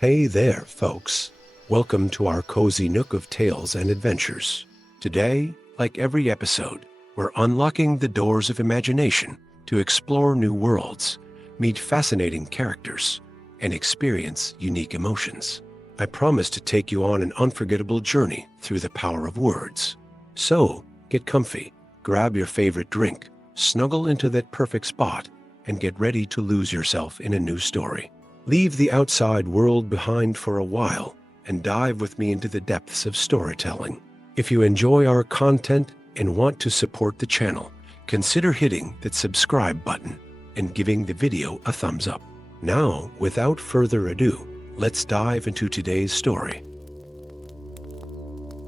Hey there, folks. Welcome to our cozy nook of tales and adventures. Today, like every episode, we're unlocking the doors of imagination to explore new worlds, meet fascinating characters, and experience unique emotions. I promise to take you on an unforgettable journey through the power of words. So, get comfy, grab your favorite drink, snuggle into that perfect spot, and get ready to lose yourself in a new story. Leave the outside world behind for a while and dive with me into the depths of storytelling. If you enjoy our content and want to support the channel, consider hitting that subscribe button and giving the video a thumbs up. Now, without further ado, let's dive into today's story.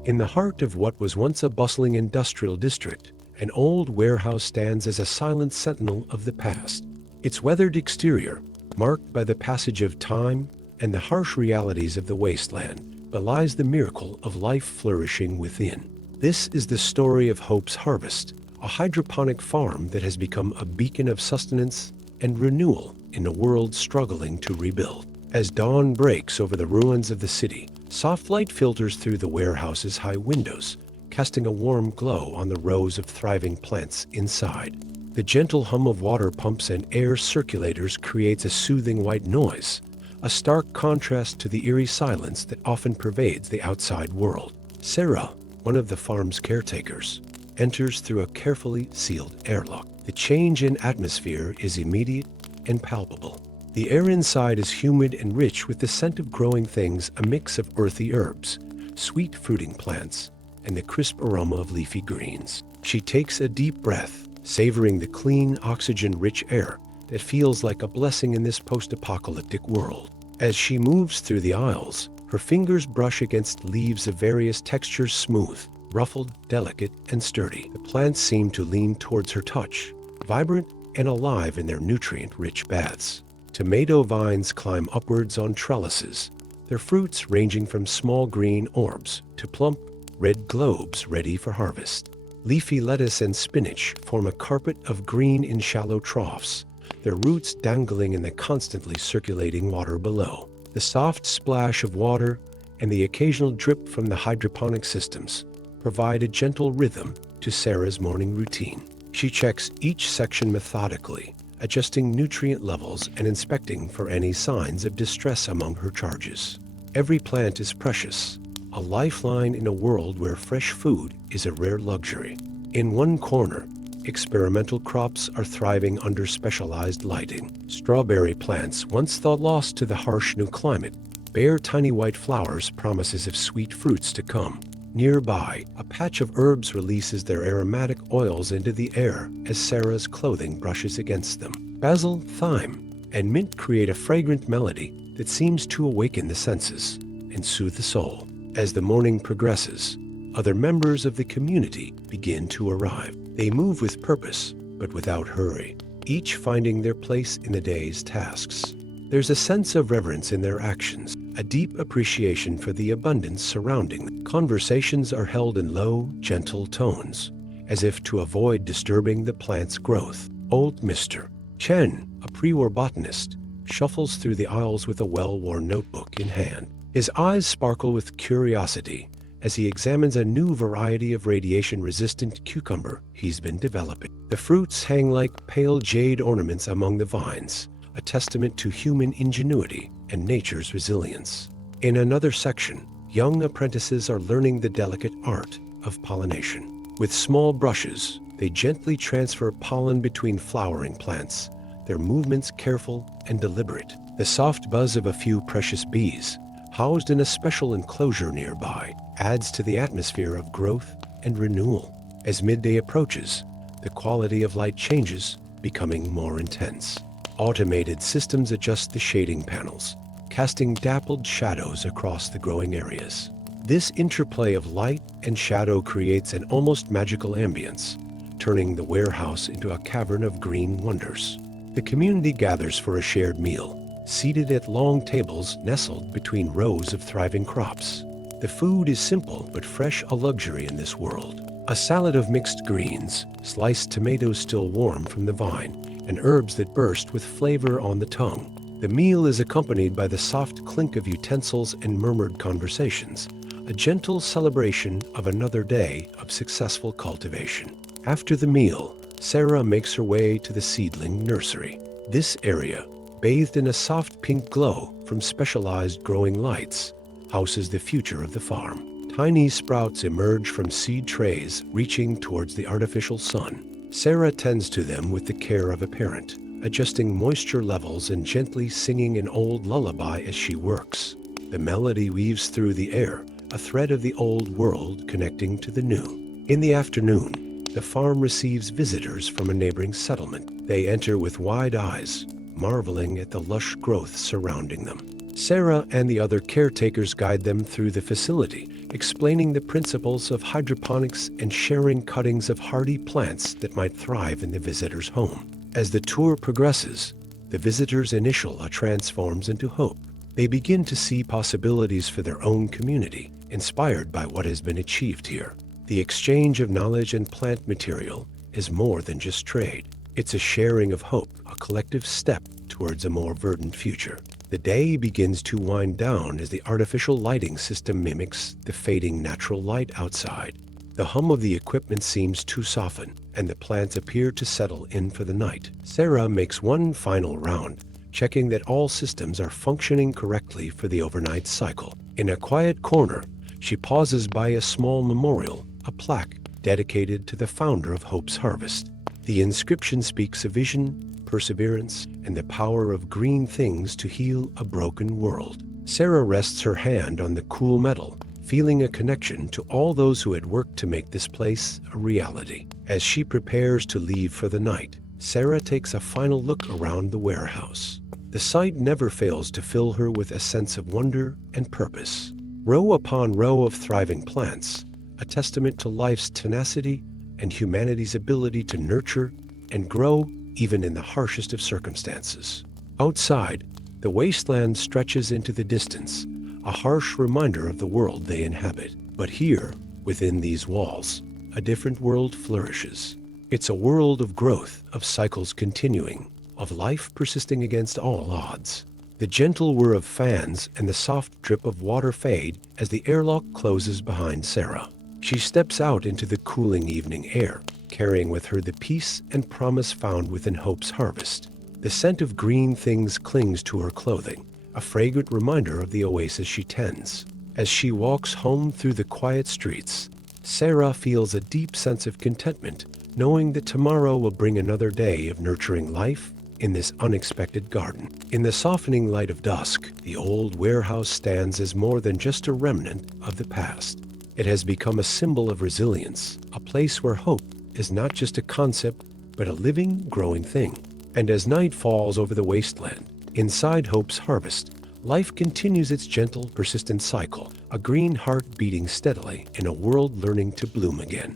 In the heart of what was once a bustling industrial district, an old warehouse stands as a silent sentinel of the past. Its weathered exterior, marked by the passage of time and the harsh realities of the wasteland, belies the miracle of life flourishing within. This is the story of Hope's Harvest, a hydroponic farm that has become a beacon of sustenance and renewal in a world struggling to rebuild. As dawn breaks over the ruins of the city, soft light filters through the warehouse's high windows, casting a warm glow on the rows of thriving plants inside. The gentle hum of water pumps and air circulators creates a soothing white noise, a stark contrast to the eerie silence that often pervades the outside world. Sarah, one of the farm's caretakers, enters through a carefully sealed airlock. The change in atmosphere is immediate and palpable. The air inside is humid and rich with the scent of growing things, a mix of earthy herbs, sweet fruiting plants, and the crisp aroma of leafy greens. She takes a deep breath, savoring the clean, oxygen-rich air that feels like a blessing in this post-apocalyptic world. As she moves through the aisles, her fingers brush against leaves of various textures, smooth, ruffled, delicate, and sturdy. The plants seem to lean towards her touch, vibrant and alive in their nutrient-rich baths. Tomato vines climb upwards on trellises, their fruits ranging from small green orbs to plump, red globes ready for harvest. Leafy lettuce and spinach form a carpet of green in shallow troughs, their roots dangling in the constantly circulating water below. The soft splash of water and the occasional drip from the hydroponic systems provide a gentle rhythm to Sarah's morning routine. She checks each section methodically, adjusting nutrient levels and inspecting for any signs of distress among her charges. Every plant is precious, a lifeline in a world where fresh food is a rare luxury. In one corner, experimental crops are thriving under specialized lighting. Strawberry plants, once thought lost to the harsh new climate, bear tiny white flowers, promises of sweet fruits to come. Nearby, a patch of herbs releases their aromatic oils into the air as Sarah's clothing brushes against them. Basil, thyme, and mint create a fragrant melody that seems to awaken the senses and soothe the soul. As the morning progresses, other members of the community begin to arrive. They move with purpose, but without hurry, each finding their place in the day's tasks. There's a sense of reverence in their actions, a deep appreciation for the abundance surrounding them. Conversations are held in low, gentle tones, as if to avoid disturbing the plant's growth. Old Mr. Chen, a pre-war botanist, shuffles through the aisles with a well-worn notebook in hand. His eyes sparkle with curiosity as he examines a new variety of radiation-resistant cucumber he's been developing. The fruits hang like pale jade ornaments among the vines, a testament to human ingenuity and nature's resilience. In another section, young apprentices are learning the delicate art of pollination. With small brushes, they gently transfer pollen between flowering plants, their movements careful and deliberate. The soft buzz of a few precious bees, housed in a special enclosure nearby, adds to the atmosphere of growth and renewal. As midday approaches, the quality of light changes, becoming more intense. Automated systems adjust the shading panels, casting dappled shadows across the growing areas. This interplay of light and shadow creates an almost magical ambience, turning the warehouse into a cavern of green wonders. The community gathers for a shared meal, seated at long tables nestled between rows of thriving crops. The food is simple but fresh, a luxury in this world. A salad of mixed greens, sliced tomatoes still warm from the vine, and herbs that burst with flavor on the tongue The meal is accompanied by the soft clink of utensils and murmured conversations, a gentle celebration of another day of successful cultivation. After the meal, Sarah makes her way to the seedling nursery. This area, bathed in a soft pink glow from specialized growing lights, houses the future of the farm. Tiny sprouts emerge from seed trays reaching towards the artificial sun. Sarah tends to them with the care of a parent, adjusting moisture levels and gently singing an old lullaby as she works. The melody weaves through the air, a thread of the old world connecting to the new. In the afternoon, the farm receives visitors from a neighboring settlement. They enter with wide eyes, marveling at the lush growth surrounding them. Sarah and the other caretakers guide them through the facility, explaining the principles of hydroponics and sharing cuttings of hardy plants that might thrive in the visitor's home. As the tour progresses, the visitor's initial transforms into hope. They begin to see possibilities for their own community, inspired by what has been achieved here. The exchange of knowledge and plant material is more than just trade. It's a sharing of hope, a collective step towards a more verdant future. The day begins to wind down as the artificial lighting system mimics the fading natural light outside. The hum of the equipment seems to soften, and the plants appear to settle in for the night. Sarah makes one final round, checking that all systems are functioning correctly for the overnight cycle. In a quiet corner, she pauses by a small memorial, a plaque dedicated to the founder of Hope's Harvest. The inscription speaks of vision, perseverance, and the power of green things to heal a broken world. Sarah rests her hand on the cool metal, feeling a connection to all those who had worked to make this place a reality. As she prepares to leave for the night, Sarah takes a final look around the warehouse. The sight never fails to fill her with a sense of wonder and purpose. Row upon row of thriving plants, a testament to life's tenacity and humanity's ability to nurture and grow even in the harshest of circumstances. Outside, the wasteland stretches into the distance, a harsh reminder of the world they inhabit. But here, within these walls, a different world flourishes. It's a world of growth, of cycles continuing, of life persisting against all odds. The gentle whir of fans and the soft drip of water fade as the airlock closes behind Sarah. She steps out into the cooling evening air, carrying with her the peace and promise found within Hope's Harvest. The scent of green things clings to her clothing, a fragrant reminder of the oasis she tends. As she walks home through the quiet streets, Sarah feels a deep sense of contentment, knowing that tomorrow will bring another day of nurturing life in this unexpected garden. In the softening light of dusk, the old warehouse stands as more than just a remnant of the past. It has become a symbol of resilience, a place where hope is not just a concept, but a living, growing thing. And as night falls over the wasteland, inside Hope's Harvest, life continues its gentle, persistent cycle, a green heart beating steadily in a world learning to bloom again.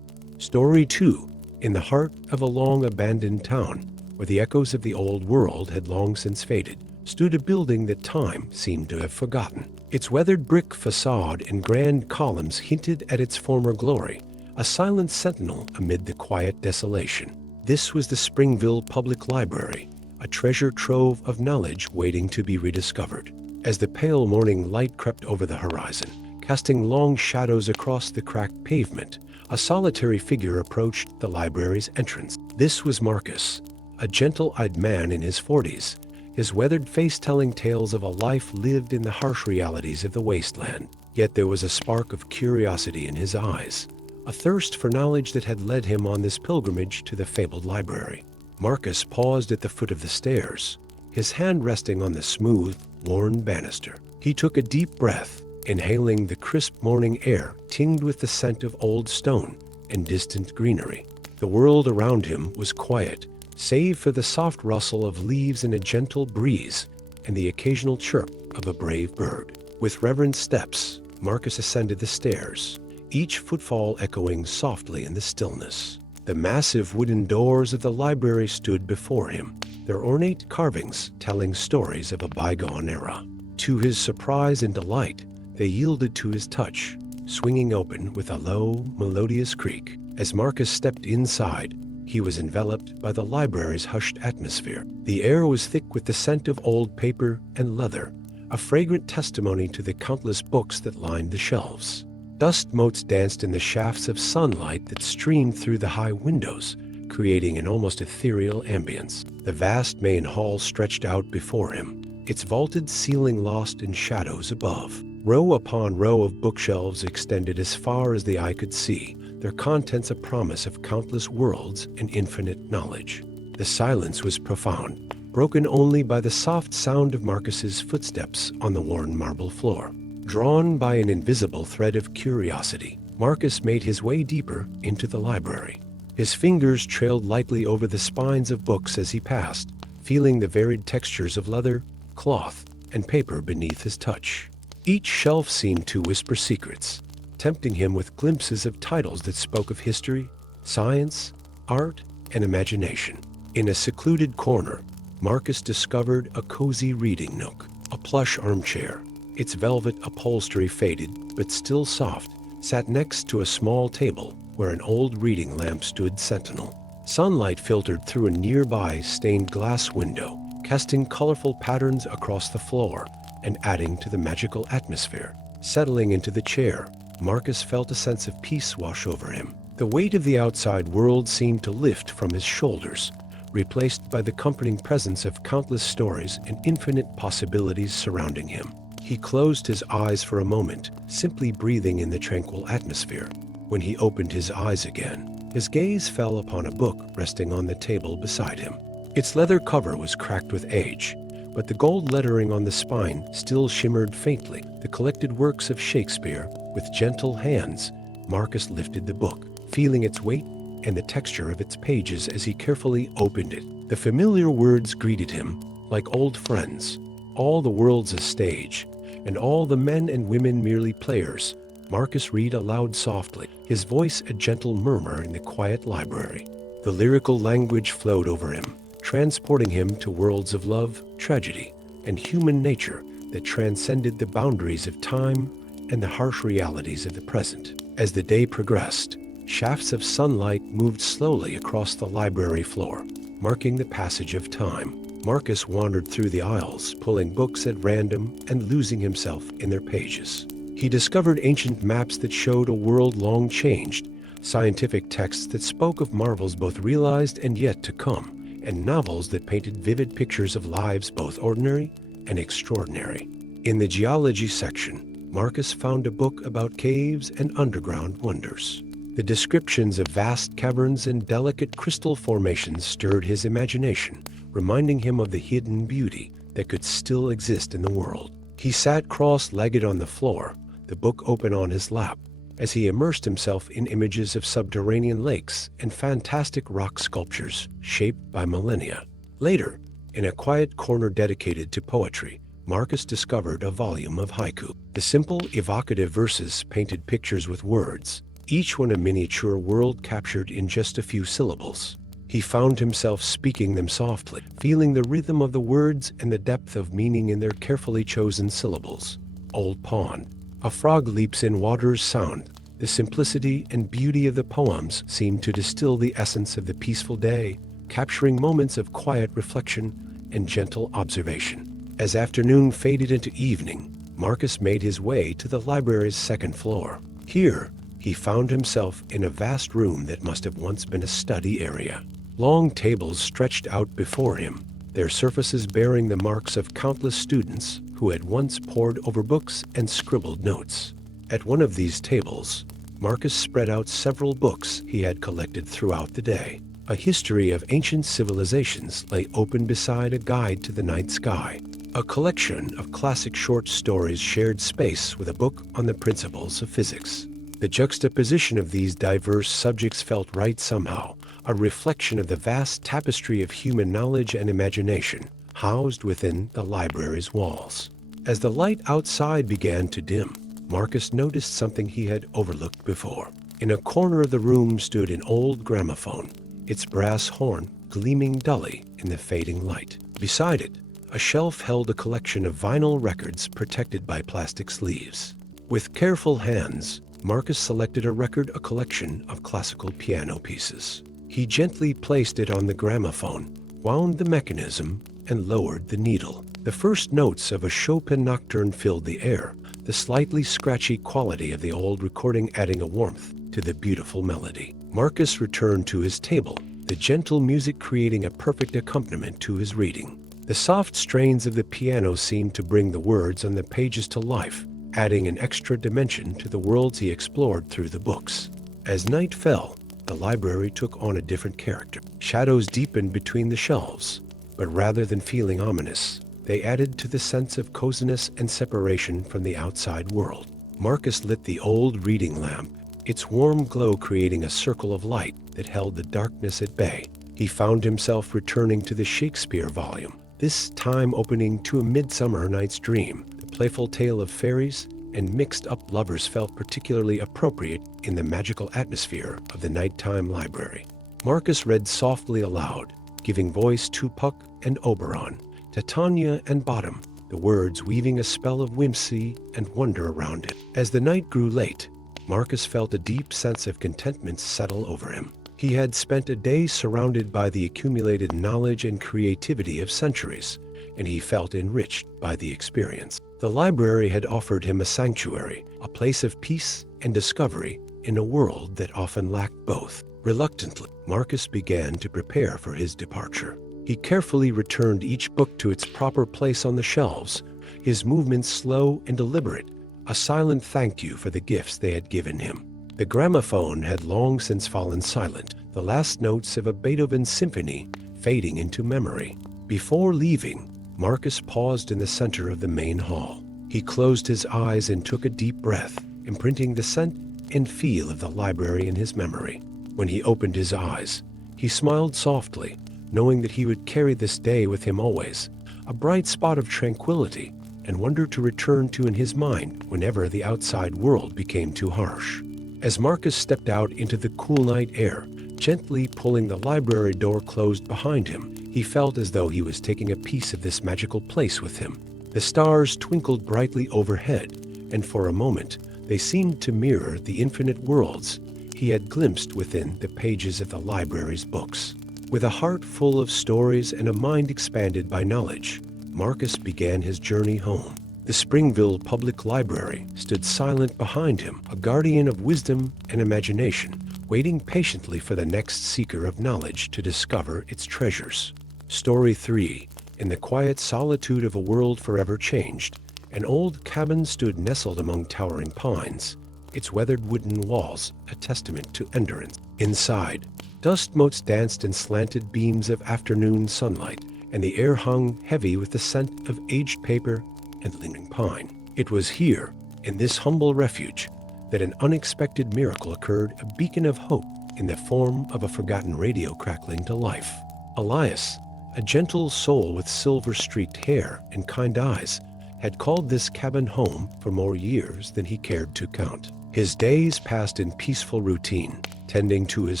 Story 2. In the heart of a long-abandoned town, where the echoes of the old world had long since faded, stood a building that time seemed to have forgotten. Its weathered brick facade and grand columns hinted at its former glory, a silent sentinel amid the quiet desolation. This was the Springville Public Library, a treasure trove of knowledge waiting to be rediscovered. As the pale morning light crept over the horizon, casting long shadows across the cracked pavement, a solitary figure approached the library's entrance. This was Marcus, a gentle-eyed man in his 40s, his weathered face telling tales of a life lived in the harsh realities of the wasteland. Yet there was a spark of curiosity in his eyes, a thirst for knowledge that had led him on this pilgrimage to the fabled library. Marcus paused at the foot of the stairs, his hand resting on the smooth, worn banister. He took a deep breath, inhaling the crisp morning air tinged with the scent of old stone and distant greenery. The world around him was quiet, save for the soft rustle of leaves in a gentle breeze and the occasional chirp of a brave bird. With reverent steps, Marcus ascended the stairs, each footfall echoing softly in the stillness. The massive wooden doors of the library stood before him, their ornate carvings telling stories of a bygone era. To his surprise and delight, they yielded to his touch, swinging open with a low, melodious creak. As Marcus stepped inside, he was enveloped by the library's hushed atmosphere. The air was thick with the scent of old paper and leather, a fragrant testimony to the countless books that lined the shelves. Dust motes danced in the shafts of sunlight that streamed through the high windows, creating an almost ethereal ambience. The vast main hall stretched out before him, its vaulted ceiling lost in shadows above. Row upon row of bookshelves extended as far as the eye could see, their contents a promise of countless worlds and infinite knowledge. The silence was profound, broken only by the soft sound of Marcus's footsteps on the worn marble floor. Drawn by an invisible thread of curiosity, Marcus made his way deeper into the library. His fingers trailed lightly over the spines of books as he passed, feeling the varied textures of leather, cloth, and paper beneath his touch. Each shelf seemed to whisper secrets, tempting him with glimpses of titles that spoke of history, science, art, and imagination. In a secluded corner, Marcus discovered a cozy reading nook, a plush armchair. Its velvet upholstery faded, but still soft, sat next to a small table where an old reading lamp stood sentinel. Sunlight filtered through a nearby stained glass window, casting colorful patterns across the floor and adding to the magical atmosphere. Settling into the chair, Marcus felt a sense of peace wash over him. The weight of the outside world seemed to lift from his shoulders, replaced by the comforting presence of countless stories and infinite possibilities surrounding him. He closed his eyes for a moment, simply breathing in the tranquil atmosphere. When he opened his eyes again, his gaze fell upon a book resting on the table beside him. Its leather cover was cracked with age, but the gold lettering on the spine still shimmered faintly. The collected works of Shakespeare. With gentle hands, Marcus lifted the book, feeling its weight and the texture of its pages as he carefully opened it. The familiar words greeted him like old friends. All the world's a stage, and all the men and women merely players. Marcus read aloud softly, his voice a gentle murmur in the quiet library. The lyrical language flowed over him, transporting him to worlds of love, tragedy, and human nature that transcended the boundaries of time and the harsh realities of the present. As the day progressed, shafts of sunlight moved slowly across the library floor, marking the passage of time. Marcus wandered through the aisles, pulling books at random and losing himself in their pages. He discovered ancient maps that showed a world long changed, scientific texts that spoke of marvels both realized and yet to come, and novels that painted vivid pictures of lives both ordinary and extraordinary. In the geology section, Marcus found a book about caves and underground wonders. The descriptions of vast caverns and delicate crystal formations stirred his imagination, reminding him of the hidden beauty that could still exist in the world. He sat cross-legged on the floor, the book open on his lap, as he immersed himself in images of subterranean lakes and fantastic rock sculptures shaped by millennia. Later, in a quiet corner dedicated to poetry, Marcus discovered a volume of haiku. The simple, evocative verses painted pictures with words, each one a miniature world captured in just a few syllables. He found himself speaking them softly, feeling the rhythm of the words and the depth of meaning in their carefully chosen syllables. Old pond. A frog leaps in water's sound. The simplicity and beauty of the poems seemed to distill the essence of the peaceful day, capturing moments of quiet reflection and gentle observation. As afternoon faded into evening, Marcus made his way to the library's second floor. Here, he found himself in a vast room that must have once been a study area. Long tables stretched out before him, their surfaces bearing the marks of countless students who had once pored over books and scribbled notes. At one of these tables, Marcus spread out several books he had collected throughout the day. A history of ancient civilizations lay open beside a guide to the night sky. A collection of classic short stories shared space with a book on the principles of physics. The juxtaposition of these diverse subjects felt right somehow, a reflection of the vast tapestry of human knowledge and imagination housed within the library's walls. As the light outside began to dim, Marcus noticed something he had overlooked before. In a corner of the room stood an old gramophone, its brass horn gleaming dully in the fading light. Beside it, a shelf held a collection of vinyl records protected by plastic sleeves. With careful hands, Marcus selected a collection of classical piano pieces. He gently placed it on the gramophone, wound the mechanism, and lowered the needle. The first notes of a Chopin nocturne filled the air, the slightly scratchy quality of the old recording adding a warmth to the beautiful melody. Marcus returned to his table, the gentle music creating a perfect accompaniment to his reading. The soft strains of the piano seemed to bring the words on the pages to life, adding an extra dimension to the worlds he explored through the books. As night fell, the library took on a different character. Shadows deepened between the shelves, but rather than feeling ominous, they added to the sense of coziness and separation from the outside world. Marcus lit the old reading lamp, its warm glow creating a circle of light that held the darkness at bay. He found himself returning to the Shakespeare volume, this time opening to A Midsummer Night's Dream. The playful tale of fairies and mixed-up lovers felt particularly appropriate in the magical atmosphere of the nighttime library. Marcus read softly aloud, giving voice to Puck and Oberon, Titania and Bottom, the words weaving a spell of whimsy and wonder around it. As the night grew late, Marcus felt a deep sense of contentment settle over him. He had spent a day surrounded by the accumulated knowledge and creativity of centuries, and he felt enriched by the experience. The library had offered him a sanctuary, a place of peace and discovery in a world that often lacked both. Reluctantly, Marcus began to prepare for his departure. He carefully returned each book to its proper place on the shelves, his movements slow and deliberate, a silent thank you for the gifts they had given him. The gramophone had long since fallen silent, the last notes of a Beethoven symphony fading into memory. Before leaving, Marcus paused in the center of the main hall. He closed his eyes and took a deep breath, imprinting the scent and feel of the library in his memory. When he opened his eyes, he smiled softly, knowing that he would carry this day with him always, a bright spot of tranquility and wonder to return to in his mind whenever the outside world became too harsh. As Marcus stepped out into the cool night air, gently pulling the library door closed behind him, he felt as though he was taking a piece of this magical place with him. The stars twinkled brightly overhead, and for a moment they seemed to mirror the infinite worlds he had glimpsed within the pages of the library's books. With a heart full of stories and a mind expanded by knowledge, Marcus began his journey home. The Springville Public Library stood silent behind him, a guardian of wisdom and imagination, waiting patiently for the next seeker of knowledge to discover its treasures. Story 3. In the quiet solitude of a world forever changed, an old cabin stood nestled among towering pines, its weathered wooden walls a testament to endurance. Inside, dust motes danced in slanted beams of afternoon sunlight, and the air hung heavy with the scent of aged paper and lingering pine. It was here, in this humble refuge, that an unexpected miracle occurred, a beacon of hope in the form of a forgotten radio crackling to life. Elias, a gentle soul with silver-streaked hair and kind eyes, had called this cabin home for more years than he cared to count. His days passed in peaceful routine, tending to his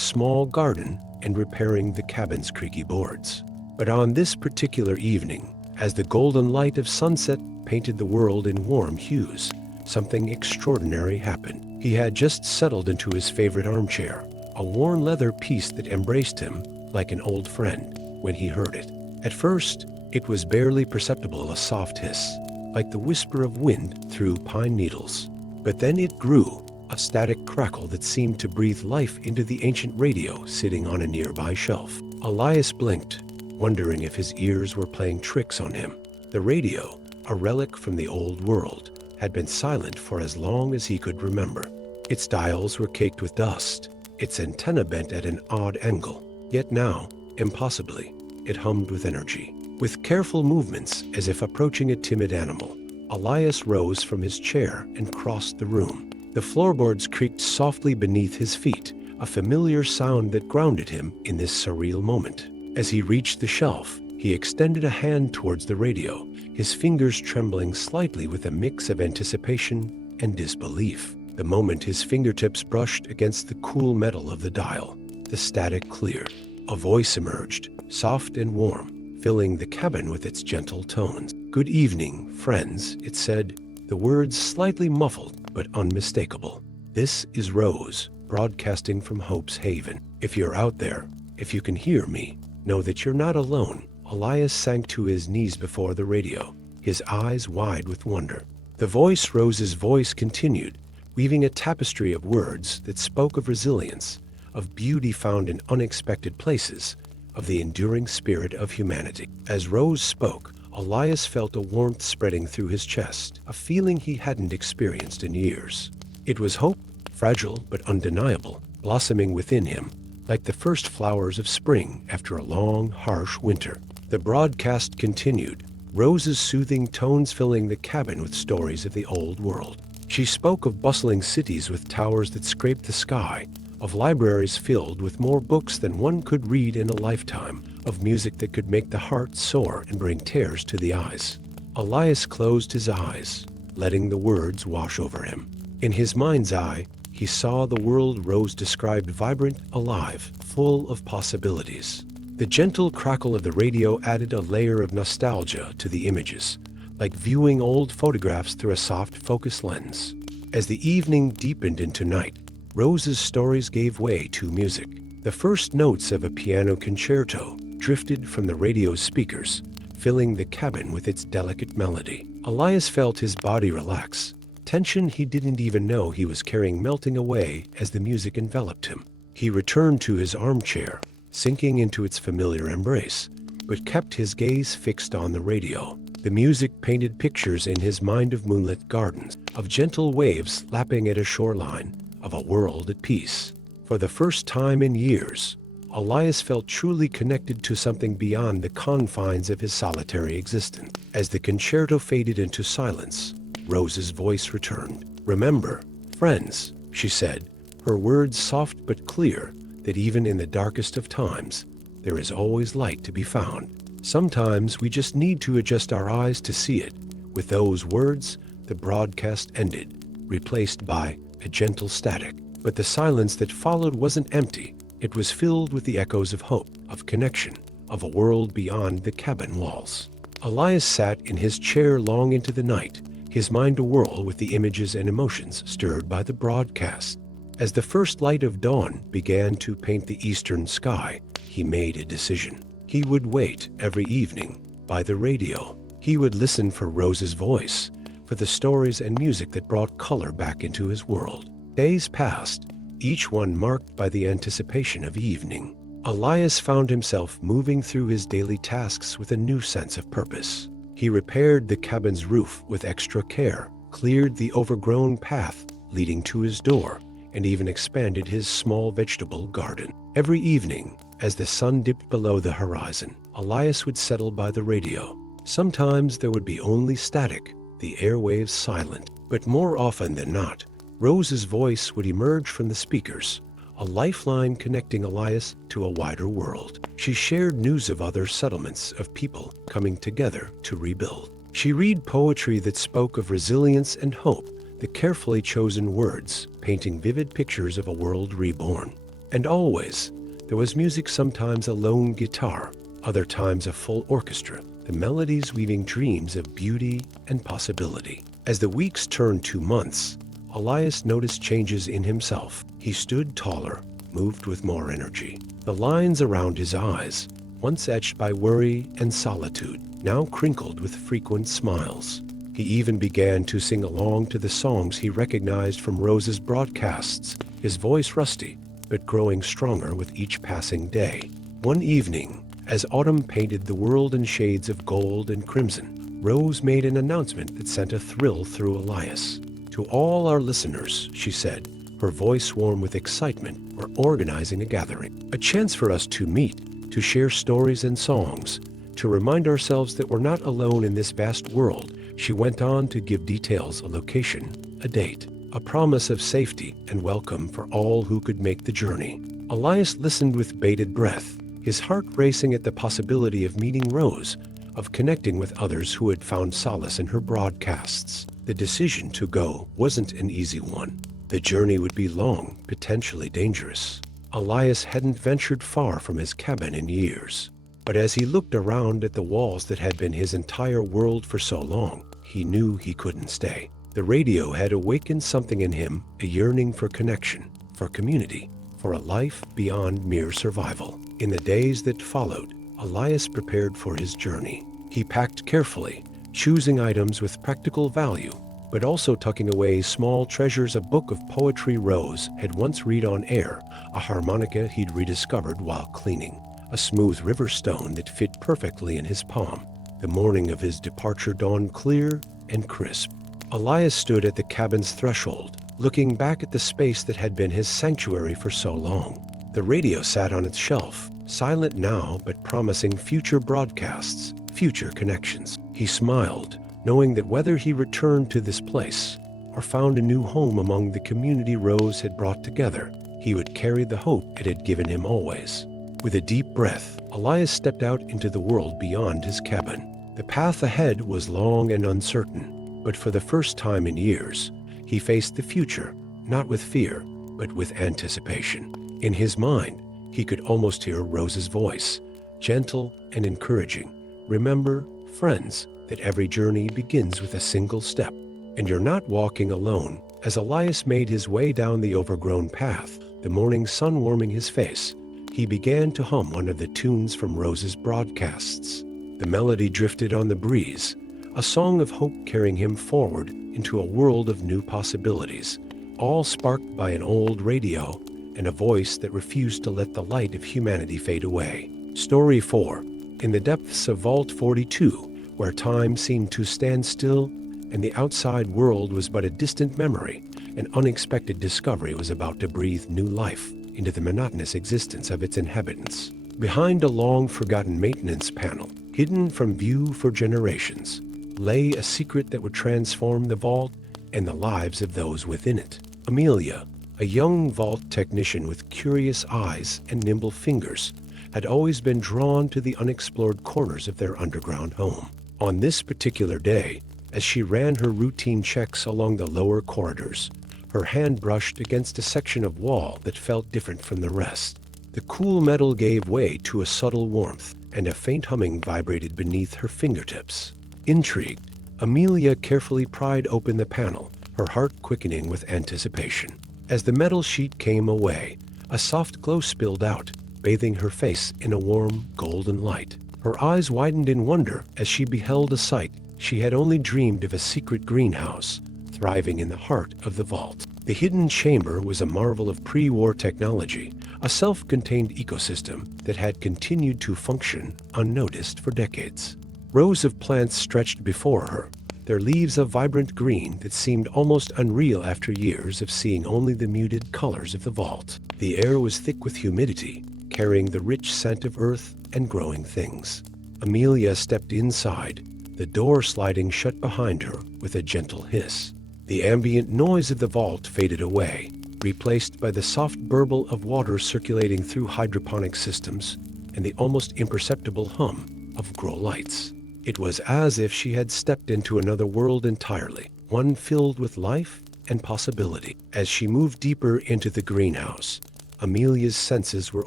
small garden and repairing the cabin's creaky boards. But on this particular evening, as the golden light of sunset painted the world in warm hues, something extraordinary happened. He had just settled into his favorite armchair, a worn leather piece that embraced him like an old friend, when he heard it. At first, it was barely perceptible, a soft hiss, like the whisper of wind through pine needles. But then it grew, a static crackle that seemed to breathe life into the ancient radio sitting on a nearby shelf. Elias blinked, wondering if his ears were playing tricks on him. The radio, a relic from the old world, had been silent for as long as he could remember. Its dials were caked with dust, its antenna bent at an odd angle. Yet now, impossibly, it hummed with energy. With careful movements, as if approaching a timid animal, Elias rose from his chair and crossed the room. The floorboards creaked softly beneath his feet, a familiar sound that grounded him in this surreal moment. As he reached the shelf, he extended a hand towards the radio, his fingers trembling slightly with a mix of anticipation and disbelief. The moment his fingertips brushed against the cool metal of the dial, the static cleared. A voice emerged, soft and warm, filling the cabin with its gentle tones. "Good evening, friends," it said, the words slightly muffled but unmistakable. "This is Rose, broadcasting from Hope's Haven. If you're out there, if you can hear me, know that you're not alone." Elias sank to his knees before the radio, his eyes wide with wonder. The voice, Rose's voice, continued, weaving a tapestry of words that spoke of resilience, of beauty found in unexpected places, of the enduring spirit of humanity. As Rose spoke, Elias felt a warmth spreading through his chest, a feeling he hadn't experienced in years. It was hope, fragile but undeniable, blossoming within him, like the first flowers of spring after a long, harsh winter. The broadcast continued, Rose's soothing tones filling the cabin with stories of the old world. She spoke of bustling cities with towers that scraped the sky, of libraries filled with more books than one could read in a lifetime, of music that could make the heart soar and bring tears to the eyes. Elias closed his eyes, letting the words wash over him. In his mind's eye, he saw the world Rose described vibrant, alive, full of possibilities. The gentle crackle of the radio added a layer of nostalgia to the images, like viewing old photographs through a soft focus lens. As the evening deepened into night, Rose's stories gave way to music. The first notes of a piano concerto drifted from the radio's speakers, filling the cabin with its delicate melody. Elias felt his body relax, tension he didn't even know he was carrying melting away as the music enveloped him. He returned to his armchair, sinking into its familiar embrace, but kept his gaze fixed on the radio. The music painted pictures in his mind of moonlit gardens, of gentle waves lapping at a shoreline, of a world at peace. For the first time in years, Elias felt truly connected to something beyond the confines of his solitary existence. As the concerto faded into silence, Rose's voice returned. "Remember, friends," she said, her words soft but clear, "that even in the darkest of times, there is always light to be found. Sometimes we just need to adjust our eyes to see it." With those words, the broadcast ended, replaced by a gentle static. But the silence that followed wasn't empty. It was filled with the echoes of hope, of connection, of a world beyond the cabin walls. Elias sat in his chair long into the night, his mind awhirl with the images and emotions stirred by the broadcast. As the first light of dawn began to paint the eastern sky, he made a decision. He would wait every evening by the radio. He would listen for Rose's voice, for the stories and music that brought color back into his world. Days passed, each one marked by the anticipation of evening. Elias found himself moving through his daily tasks with a new sense of purpose. He repaired the cabin's roof with extra care, cleared the overgrown path leading to his door, and even expanded his small vegetable garden. Every evening, as the sun dipped below the horizon, Elias would settle by the radio. Sometimes there would be only static, the airwaves silent, but more often than not, Rose's voice would emerge from the speakers, a lifeline connecting Elias to a wider world. She shared news of other settlements, of people coming together to rebuild. She read poetry that spoke of resilience and hope, the carefully chosen words painting vivid pictures of a world reborn. And always, there was music, sometimes a lone guitar, other times a full orchestra, the melodies weaving dreams of beauty and possibility. As the weeks turned to months, Elias noticed changes in himself. He stood taller, moved with more energy. The lines around his eyes, once etched by worry and solitude, now crinkled with frequent smiles. He even began to sing along to the songs he recognized from Rose's broadcasts, his voice rusty, but growing stronger with each passing day. One evening, as autumn painted the world in shades of gold and crimson, Rose made an announcement that sent a thrill through Elias. "To all our listeners," she said, her voice warm with excitement, "we're organizing a gathering. A chance for us to meet, to share stories and songs, to remind ourselves that we're not alone in this vast world." She went on to give details, a location, a date, a promise of safety and welcome for all who could make the journey. Elias listened with bated breath, his heart racing at the possibility of meeting Rose, of connecting with others who had found solace in her broadcasts. The decision to go wasn't an easy one. The journey would be long, potentially dangerous. Elias hadn't ventured far from his cabin in years. But as he looked around at the walls that had been his entire world for so long, he knew he couldn't stay. The radio had awakened something in him, a yearning for connection, for community, for a life beyond mere survival. In the days that followed, Elias prepared for his journey. He packed carefully, choosing items with practical value, but also tucking away small treasures. A book of poetry Rose had once read on air, a harmonica he'd rediscovered while cleaning, a smooth river stone that fit perfectly in his palm. The morning of his departure dawned clear and crisp. Elias stood at the cabin's threshold, looking back at the space that had been his sanctuary for so long. The radio sat on its shelf, silent now but promising future broadcasts, future connections. He smiled, knowing that whether he returned to this place or found a new home among the community Rose had brought together, he would carry the hope it had given him always. With a deep breath, Elias stepped out into the world beyond his cabin. The path ahead was long and uncertain, but for the first time in years, he faced the future, not with fear, but with anticipation. In his mind, he could almost hear Rose's voice, gentle and encouraging. Remember, friends, that every journey begins with a single step, and you're not walking alone. As Elias made his way down the overgrown path, the morning sun warming his face, he began to hum one of the tunes from Rose's broadcasts. The melody drifted on the breeze, a song of hope carrying him forward into a world of new possibilities, all sparked by an old radio and a voice that refused to let the light of humanity fade away. Story 4. In the depths of Vault 42, where time seemed to stand still and the outside world was but a distant memory, an unexpected discovery was about to breathe new life into the monotonous existence of its inhabitants. Behind a long-forgotten maintenance panel, hidden from view for generations, lay a secret that would transform the vault and the lives of those within it. Amelia, a young vault technician with curious eyes and nimble fingers, had always been drawn to the unexplored corners of their underground home. On this particular day, as she ran her routine checks along the lower corridors, her hand brushed against a section of wall that felt different from the rest. The cool metal gave way to a subtle warmth, and a faint humming vibrated beneath her fingertips. Intrigued, Amelia carefully pried open the panel, her heart quickening with anticipation. As the metal sheet came away, a soft glow spilled out, bathing her face in a warm, golden light. Her eyes widened in wonder as she beheld a sight she had only dreamed of: a secret greenhouse, thriving in the heart of the vault. The hidden chamber was a marvel of pre-war technology, a self-contained ecosystem that had continued to function unnoticed for decades. Rows of plants stretched before her, their leaves a vibrant green that seemed almost unreal after years of seeing only the muted colors of the vault. The air was thick with humidity, carrying the rich scent of earth and growing things. Amelia stepped inside, the door sliding shut behind her with a gentle hiss. The ambient noise of the vault faded away, replaced by the soft burble of water circulating through hydroponic systems and the almost imperceptible hum of grow lights. It was as if she had stepped into another world entirely, one filled with life and possibility. As she moved deeper into the greenhouse, Amelia's senses were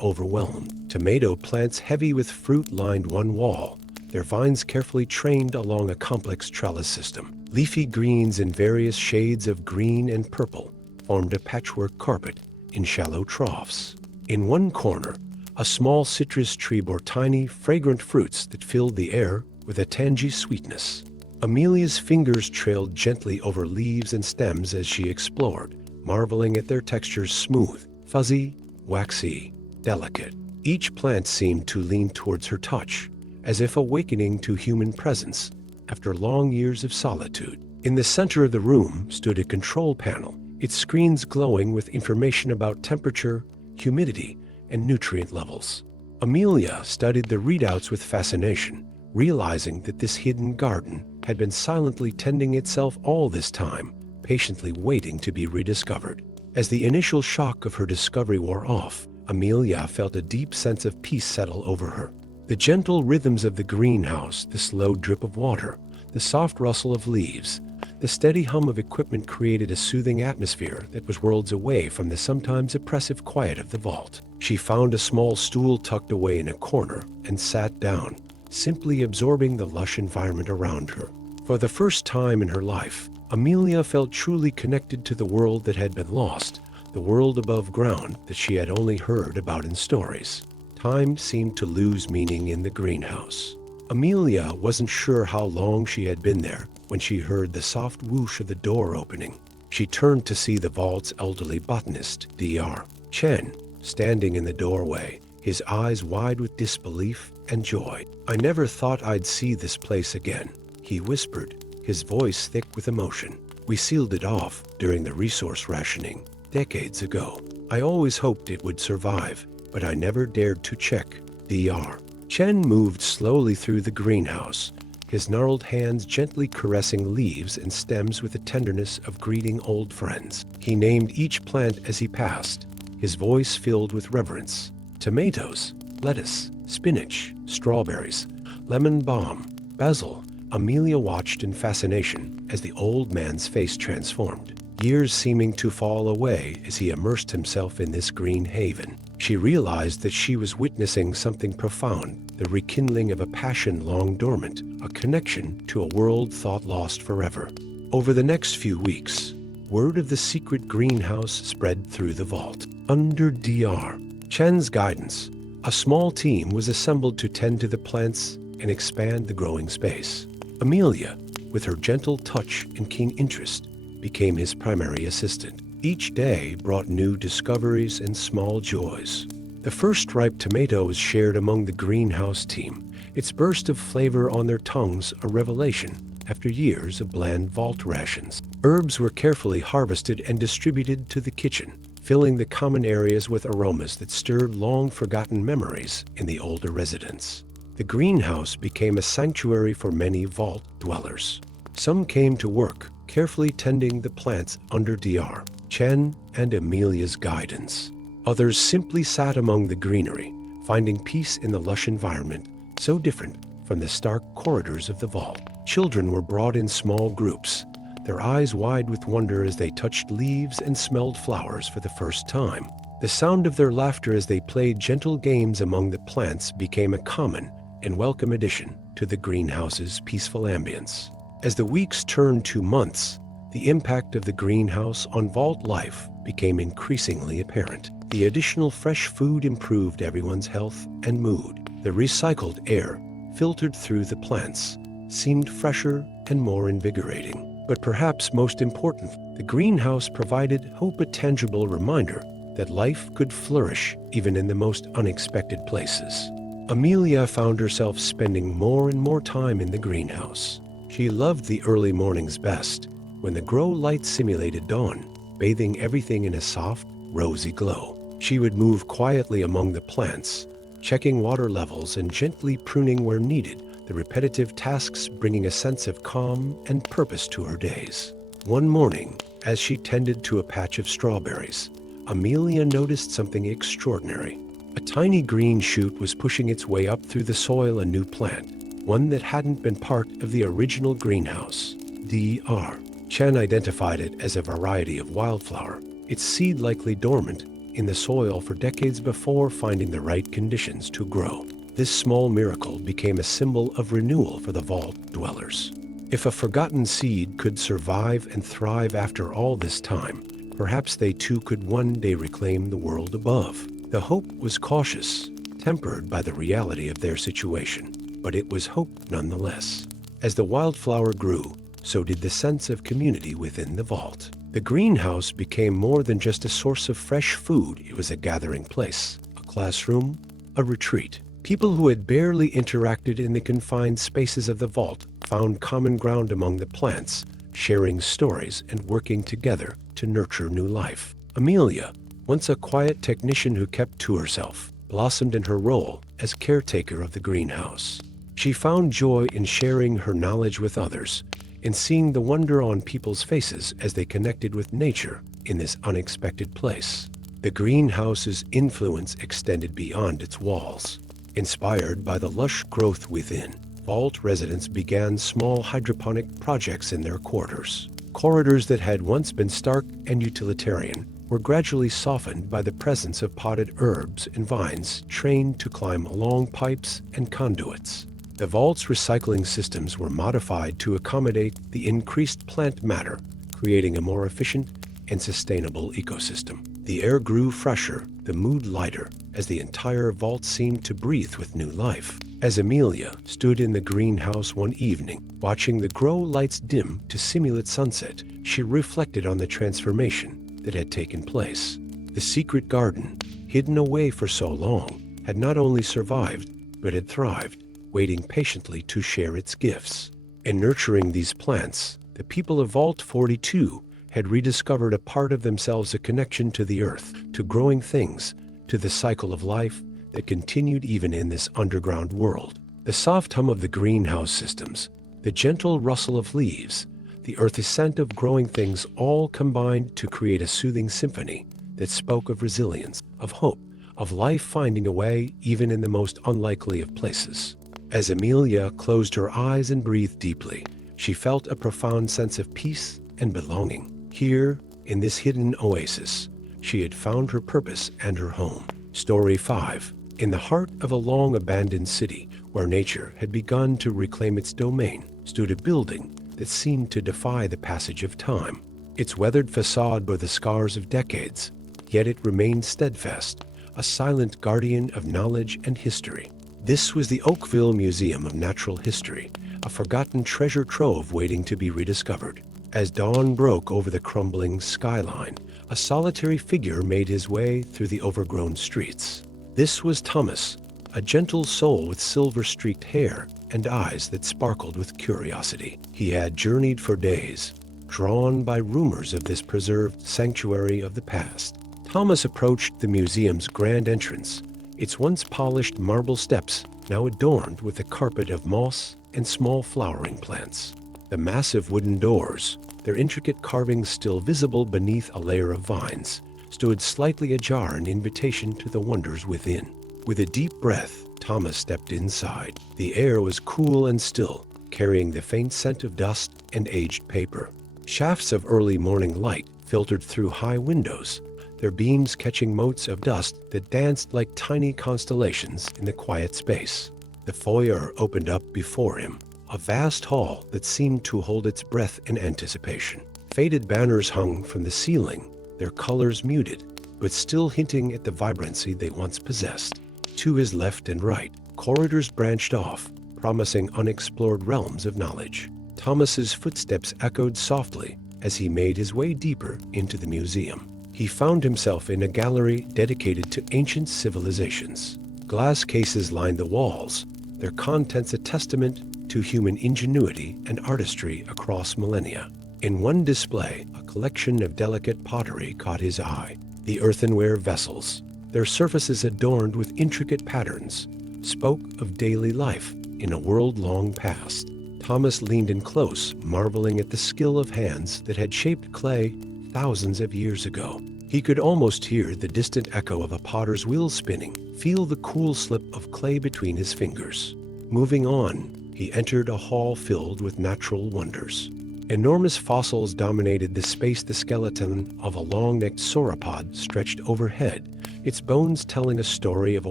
overwhelmed. Tomato plants heavy with fruit lined one wall, their vines carefully trained along a complex trellis system. Leafy greens in various shades of green and purple formed a patchwork carpet in shallow troughs. In one corner, a small citrus tree bore tiny, fragrant fruits that filled the air with a tangy sweetness. Amelia's fingers trailed gently over leaves and stems as she explored, marveling at their textures: smooth, fuzzy, waxy, delicate. Each plant seemed to lean towards her touch, as if awakening to human presence after long years of solitude. In the center of the room stood a control panel, its screens glowing with information about temperature, humidity, and nutrient levels. Amelia studied the readouts with fascination, realizing that this hidden garden had been silently tending itself all this time, patiently waiting to be rediscovered. As the initial shock of her discovery wore off, Amelia felt a deep sense of peace settle over her. The gentle rhythms of the greenhouse, the slow drip of water, the soft rustle of leaves, the steady hum of equipment created a soothing atmosphere that was worlds away from the sometimes oppressive quiet of the vault. She found a small stool tucked away in a corner and sat down, simply absorbing the lush environment around her. For the first time in her life, Amelia felt truly connected to the world that had been lost, the world above ground that she had only heard about in stories. Time seemed to lose meaning in the greenhouse. Amelia wasn't sure how long she had been there when she heard the soft whoosh of the door opening. She turned to see the vault's elderly botanist, Dr. Chen, standing in the doorway, his eyes wide with disbelief and joy. "I never thought I'd see this place again," he whispered, his voice thick with emotion. "We sealed it off during the resource rationing decades ago. I always hoped it would survive, but I never dared to check." Dr. Chen moved slowly through the greenhouse, his gnarled hands gently caressing leaves and stems with the tenderness of greeting old friends. He named each plant as he passed, his voice filled with reverence. Tomatoes, lettuce, spinach, strawberries, lemon balm, basil. Amelia watched in fascination as the old man's face transformed, years seeming to fall away as he immersed himself in this green haven. She realized that she was witnessing something profound, the rekindling of a passion long dormant, a connection to a world thought lost forever. Over the next few weeks, word of the secret greenhouse spread through the vault. Under Dr. Chen's guidance, a small team was assembled to tend to the plants and expand the growing space. Amelia, with her gentle touch and keen interest, became his primary assistant. Each day brought new discoveries and small joys. The first ripe tomato was shared among the greenhouse team, its burst of flavor on their tongues a revelation after years of bland vault rations. Herbs were carefully harvested and distributed to the kitchen, filling the common areas with aromas that stirred long-forgotten memories in the older residents. The greenhouse became a sanctuary for many vault dwellers. Some came to work, carefully tending the plants under Dr. Chen and Amelia's guidance. Others simply sat among the greenery, finding peace in the lush environment, so different from the stark corridors of the vault. Children were brought in small groups, their eyes wide with wonder as they touched leaves and smelled flowers for the first time. The sound of their laughter as they played gentle games among the plants became a common and welcome addition to the greenhouse's peaceful ambience. As the weeks turned to months, the impact of the greenhouse on vault life became increasingly apparent. The additional fresh food improved everyone's health and mood. The recycled air, filtered through the plants, seemed fresher and more invigorating. But perhaps most important, the greenhouse provided hope, a tangible reminder that life could flourish even in the most unexpected places. Amelia found herself spending more and more time in the greenhouse. She loved the early mornings best, when the grow light simulated dawn, bathing everything in a soft, rosy glow. She would move quietly among the plants, checking water levels and gently pruning where needed, the repetitive tasks bringing a sense of calm and purpose to her days. One morning, as she tended to a patch of strawberries, Amelia noticed something extraordinary. A tiny green shoot was pushing its way up through the soil, a new plant, one that hadn't been part of the original greenhouse. Dr. Chen identified it as a variety of wildflower, its seed likely dormant in the soil for decades before finding the right conditions to grow. This small miracle became a symbol of renewal for the vault dwellers. If a forgotten seed could survive and thrive after all this time, perhaps they too could one day reclaim the world above. The hope was cautious, tempered by the reality of their situation, but it was hope nonetheless. As the wildflower grew, so did the sense of community within the vault. The greenhouse became more than just a source of fresh food. It was a gathering place, a classroom, a retreat. People who had barely interacted in the confined spaces of the vault found common ground among the plants, sharing stories and working together to nurture new life. Amelia, once a quiet technician who kept to herself, blossomed in her role as caretaker of the greenhouse. She found joy in sharing her knowledge with others, in seeing the wonder on people's faces as they connected with nature in this unexpected place. The greenhouse's influence extended beyond its walls. Inspired by the lush growth within, vault residents began small hydroponic projects in their quarters. Corridors that had once been stark and utilitarian were gradually softened by the presence of potted herbs and vines trained to climb along pipes and conduits. The vault's recycling systems were modified to accommodate the increased plant matter, creating a more efficient and sustainable ecosystem. The air grew fresher, the mood lighter, as the entire vault seemed to breathe with new life. As Amelia stood in the greenhouse one evening, watching the grow lights dim to simulate sunset, she reflected on the transformation that had taken place. The secret garden, hidden away for so long, had not only survived, but had thrived, waiting patiently to share its gifts. In nurturing these plants, the people of Vault 42 had rediscovered a part of themselves, a connection to the earth, to growing things, to the cycle of life that continued even in this underground world. The soft hum of the greenhouse systems, the gentle rustle of leaves, the earthly scent of growing things all combined to create a soothing symphony that spoke of resilience, of hope, of life finding a way even in the most unlikely of places. As Amelia closed her eyes and breathed deeply, she felt a profound sense of peace and belonging. Here, in this hidden oasis, she had found her purpose and her home. Story 5. In the heart of a long-abandoned city, where nature had begun to reclaim its domain, stood a building that seemed to defy the passage of time. Its weathered facade bore the scars of decades, yet it remained steadfast, a silent guardian of knowledge and history. This was the Oakville Museum of Natural History, a forgotten treasure trove waiting to be rediscovered. As dawn broke over the crumbling skyline, a solitary figure made his way through the overgrown streets. This was Thomas, a gentle soul with silver-streaked hair and eyes that sparkled with curiosity. He had journeyed for days, drawn by rumors of this preserved sanctuary of the past. Thomas approached the museum's grand entrance, its once polished marble steps now adorned with a carpet of moss and small flowering plants. The massive wooden doors, their intricate carvings still visible beneath a layer of vines, stood slightly ajar, an invitation to the wonders within. With a deep breath, Thomas stepped inside. The air was cool and still, carrying the faint scent of dust and aged paper. Shafts of early morning light filtered through high windows, their beams catching motes of dust that danced like tiny constellations in the quiet space. The foyer opened up before him, a vast hall that seemed to hold its breath in anticipation. Faded banners hung from the ceiling, their colors muted, but still hinting at the vibrancy they once possessed. To his left and right, corridors branched off, promising unexplored realms of knowledge. Thomas's footsteps echoed softly as he made his way deeper into the museum. He found himself in a gallery dedicated to ancient civilizations. Glass cases lined the walls, their contents a testament to human ingenuity and artistry across millennia. In one display, a collection of delicate pottery caught his eye. The earthenware vessels, their surfaces adorned with intricate patterns, spoke of daily life in a world long past. Thomas leaned in close, marveling at the skill of hands that had shaped clay thousands of years ago. He could almost hear the distant echo of a potter's wheel spinning, feel the cool slip of clay between his fingers. Moving on, he entered a hall filled with natural wonders. Enormous fossils dominated the space. The skeleton of a long-necked sauropod stretched overhead, its bones telling a story of a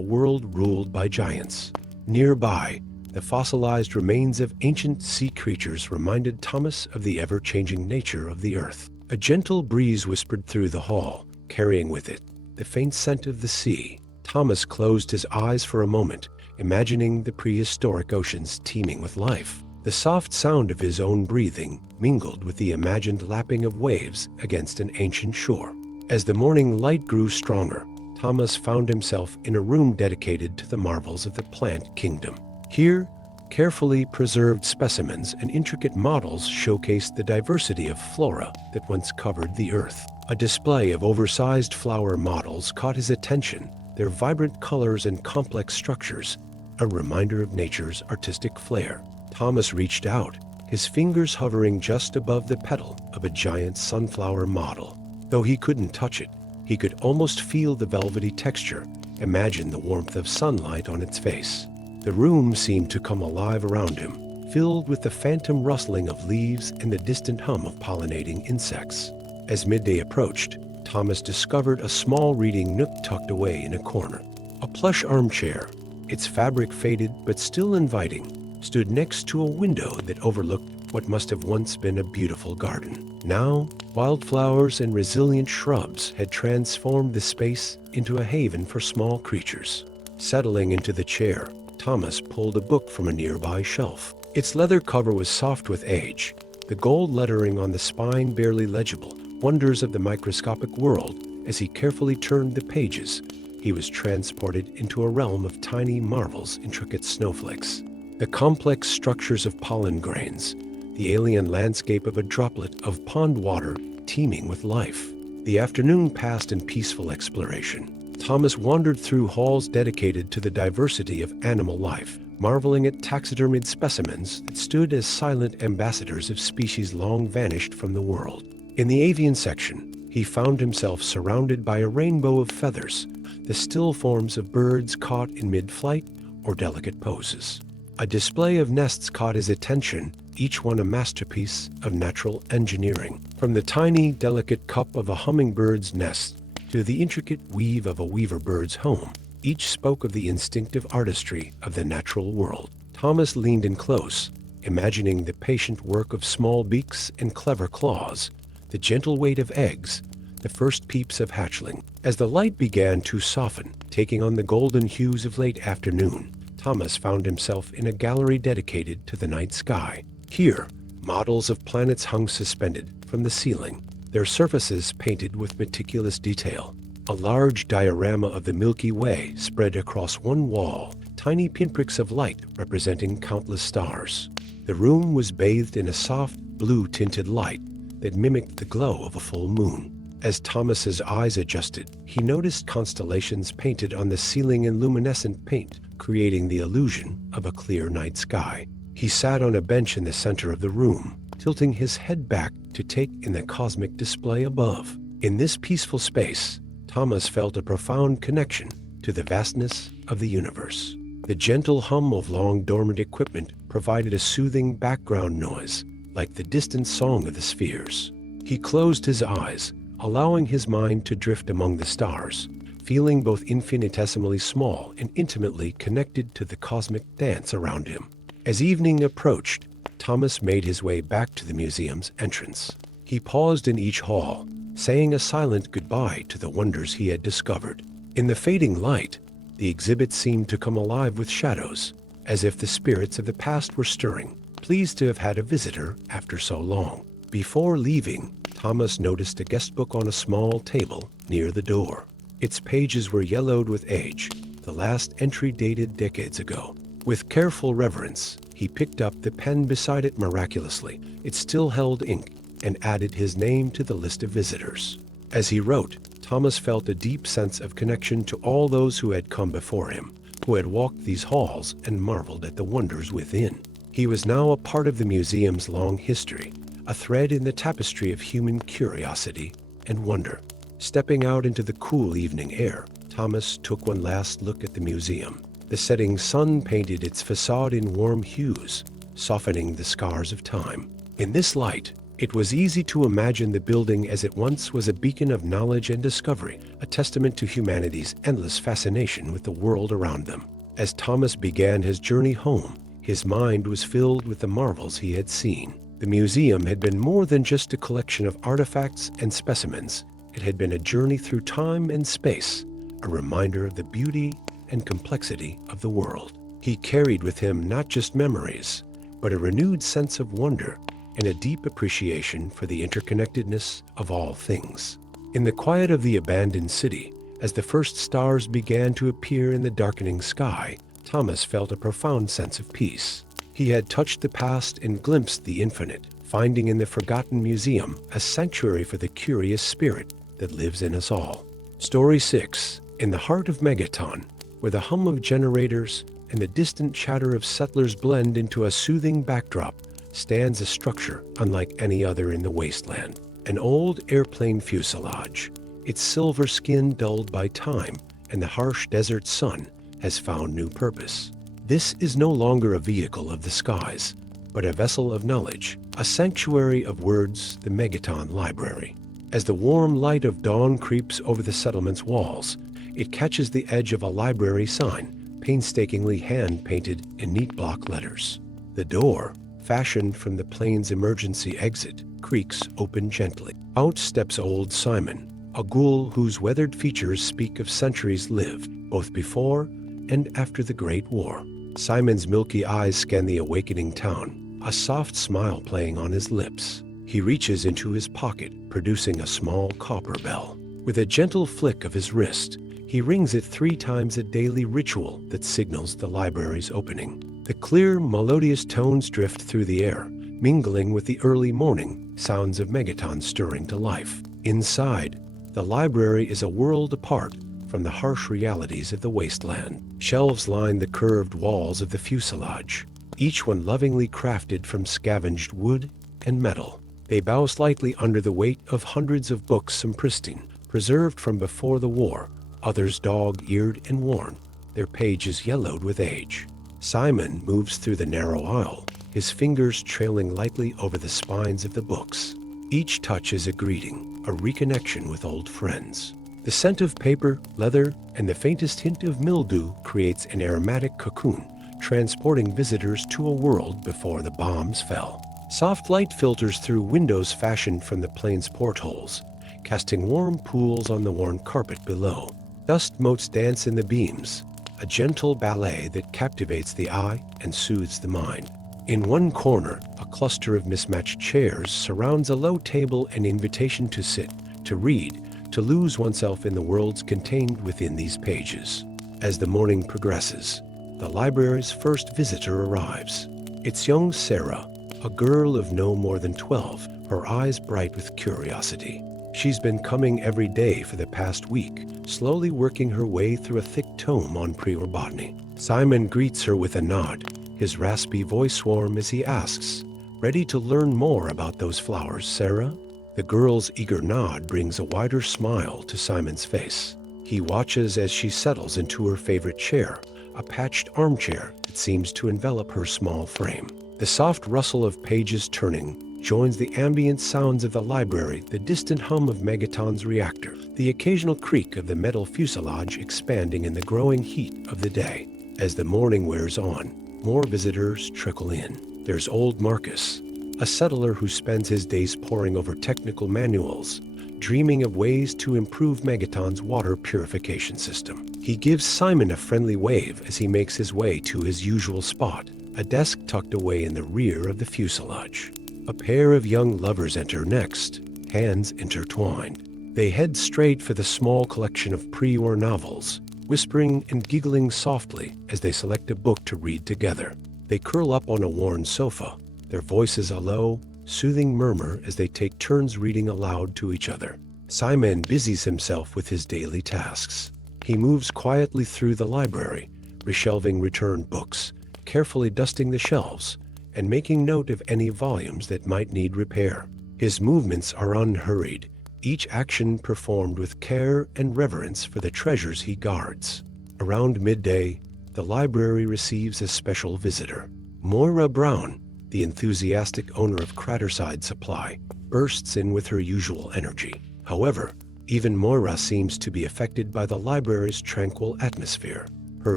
world ruled by giants. Nearby, the fossilized remains of ancient sea creatures reminded Thomas of the ever-changing nature of the earth. A gentle breeze whispered through the hall, carrying with it the faint scent of the sea. Thomas closed his eyes for a moment, imagining the prehistoric oceans teeming with life. The soft sound of his own breathing mingled with the imagined lapping of waves against an ancient shore. As the morning light grew stronger, Thomas found himself in a room dedicated to the marvels of the plant kingdom. Here, carefully preserved specimens and intricate models showcased the diversity of flora that once covered the earth. A display of oversized flower models caught his attention, their vibrant colors and complex structures, a reminder of nature's artistic flair. Thomas reached out, his fingers hovering just above the petal of a giant sunflower model. Though he couldn't touch it, he could almost feel the velvety texture, imagine the warmth of sunlight on its face. The room seemed to come alive around him, filled with the phantom rustling of leaves and the distant hum of pollinating insects. As midday approached, Thomas discovered a small reading nook tucked away in a corner. A plush armchair, its fabric faded but still inviting, stood next to a window that overlooked what must have once been a beautiful garden. Now, Wildflowers and resilient shrubs had transformed the space into a haven for small creatures. Settling into the chair, Thomas pulled a book from a nearby shelf. Its leather cover was soft with age, the gold lettering on the spine barely legible. Wonders of the microscopic world. As he carefully turned the pages, he was transported into a realm of tiny marvels, intricate snowflakes, the complex structures of pollen grains, the alien landscape of a droplet of pond water teeming with life. The afternoon passed in peaceful exploration. Thomas wandered through halls dedicated to the diversity of animal life, marveling at taxidermied specimens that stood as silent ambassadors of species long vanished from the world. In the avian section, he found himself surrounded by a rainbow of feathers, the still forms of birds caught in mid-flight or delicate poses. A display of nests caught his attention, each one a masterpiece of natural engineering. From the tiny, delicate cup of a hummingbird's nest to the intricate weave of a weaver bird's home, each spoke of the instinctive artistry of the natural world. Thomas leaned in close, imagining the patient work of small beaks and clever claws, the gentle weight of eggs, the first peeps of hatchling. As the light began to soften, taking on the golden hues of late afternoon, Thomas found himself in a gallery dedicated to the night sky. Here, models of planets hung suspended from the ceiling, their surfaces painted with meticulous detail. A large diorama of the Milky Way spread across one wall, tiny pinpricks of light representing countless stars. The room was bathed in a soft, blue-tinted light that mimicked the glow of a full moon. As Thomas's eyes adjusted, he noticed constellations painted on the ceiling in luminescent paint, creating the illusion of a clear night sky. He sat on a bench in the center of the room, tilting his head back to take in the cosmic display above. In this peaceful space, Thomas felt a profound connection to the vastness of the universe. The gentle hum of long-dormant equipment provided a soothing background noise, like the distant song of the spheres. He closed his eyes, allowing his mind to drift among the stars, feeling both infinitesimally small and intimately connected to the cosmic dance around him. As evening approached, Thomas made his way back to the museum's entrance. He paused in each hall, saying a silent goodbye to the wonders he had discovered. In the fading light, the exhibit seemed to come alive with shadows, as if the spirits of the past were stirring, pleased to have had a visitor after so long. Before leaving, Thomas noticed a guest book on a small table near the door. Its pages were yellowed with age, the last entry dated decades ago. With careful reverence, he picked up the pen beside it. Miraculously, it still held ink and added his name to the list of visitors. As he wrote, Thomas felt a deep sense of connection to all those who had come before him, who had walked these halls and marveled at the wonders within. He was now a part of the museum's long history, a thread in the tapestry of human curiosity and wonder. Stepping out into the cool evening air, Thomas took one last look at the museum. The setting sun painted its facade in warm hues, softening the scars of time. In this light, it was easy to imagine the building as it once was a beacon of knowledge and discovery, a testament to humanity's endless fascination with the world around them. As Thomas began his journey home, his mind was filled with the marvels he had seen. The museum had been more than just a collection of artifacts and specimens. It had been a journey through time and space, a reminder of the beauty and complexity of the world. He carried with him not just memories, but a renewed sense of wonder and a deep appreciation for the interconnectedness of all things. In the quiet of the abandoned city, as the first stars began to appear in the darkening sky, Thomas felt a profound sense of peace. He had touched the past and glimpsed the infinite, finding in the forgotten museum a sanctuary for the curious spirit that lives in us all. Story 6. In the heart of Megaton, where the hum of generators and the distant chatter of settlers blend into a soothing backdrop, stands a structure unlike any other in the wasteland. An old airplane fuselage, its silver skin dulled by time and the harsh desert sun, has found new purpose. This is no longer a vehicle of the skies, but a vessel of knowledge, a sanctuary of words, the Megaton Library. As the warm light of dawn creeps over the settlement's walls, it catches the edge of a library sign, painstakingly hand-painted in neat block letters. The door, fashioned from the plane's emergency exit, creaks open gently. Out steps old Simon, a ghoul whose weathered features speak of centuries lived, both before and after the Great War. Simon's milky eyes scan the awakening town, a soft smile playing on his lips. He reaches into his pocket, producing a small copper bell. With a gentle flick of his wrist, he rings it 3 times, a daily ritual that signals the library's opening. The clear, melodious tones drift through the air, mingling with the early morning sounds of Megaton stirring to life. Inside, the library is a world apart from the harsh realities of the wasteland. Shelves line the curved walls of the fuselage, each one lovingly crafted from scavenged wood and metal. They bow slightly under the weight of hundreds of books, some pristine, preserved from before the war, others dog-eared and worn, their pages yellowed with age. Simon moves through the narrow aisle, his fingers trailing lightly over the spines of the books. Each touch is a greeting, a reconnection with old friends. The scent of paper, leather, and the faintest hint of mildew creates an aromatic cocoon, transporting visitors to a world before the bombs fell. Soft light filters through windows fashioned from the plane's portholes, casting warm pools on the worn carpet below. Dust motes dance in the beams, a gentle ballet that captivates the eye and soothes the mind. In one corner, a cluster of mismatched chairs surrounds a low table, an invitation to sit, to read, to lose oneself in the worlds contained within these pages. As the morning progresses, the library's first visitor arrives. It's young Sarah, a girl of no more than 12, her eyes bright with curiosity. She's been coming every day for the past week, slowly working her way through a thick tome on pre-war botany. Simon greets her with a nod, his raspy voice warm as he asks, "Ready to learn more about those flowers, Sarah?" The girl's eager nod brings a wider smile to Simon's face. He watches as she settles into her favorite chair, a patched armchair that seems to envelop her small frame. The soft rustle of pages turning joins the ambient sounds of the library, the distant hum of Megaton's reactor, the occasional creak of the metal fuselage expanding in the growing heat of the day. As the morning wears on, more visitors trickle in. There's old Marcus, a settler who spends his days poring over technical manuals, dreaming of ways to improve Megaton's water purification system. He gives Simon a friendly wave as he makes his way to his usual spot, a desk tucked away in the rear of the fuselage. A pair of young lovers enter next, hands intertwined. They head straight for the small collection of pre-war novels, whispering and giggling softly as they select a book to read together. They curl up on a worn sofa, their voices a low, soothing murmur as they take turns reading aloud to each other. Simon busies himself with his daily tasks. He moves quietly through the library, reshelving returned books, carefully dusting the shelves, and making note of any volumes that might need repair. His movements are unhurried, each action performed with care and reverence for the treasures he guards. Around midday, the library receives a special visitor. Moira Brown, the enthusiastic owner of Craterside Supply, bursts in with her usual energy. However, even Moira seems to be affected by the library's tranquil atmosphere. Her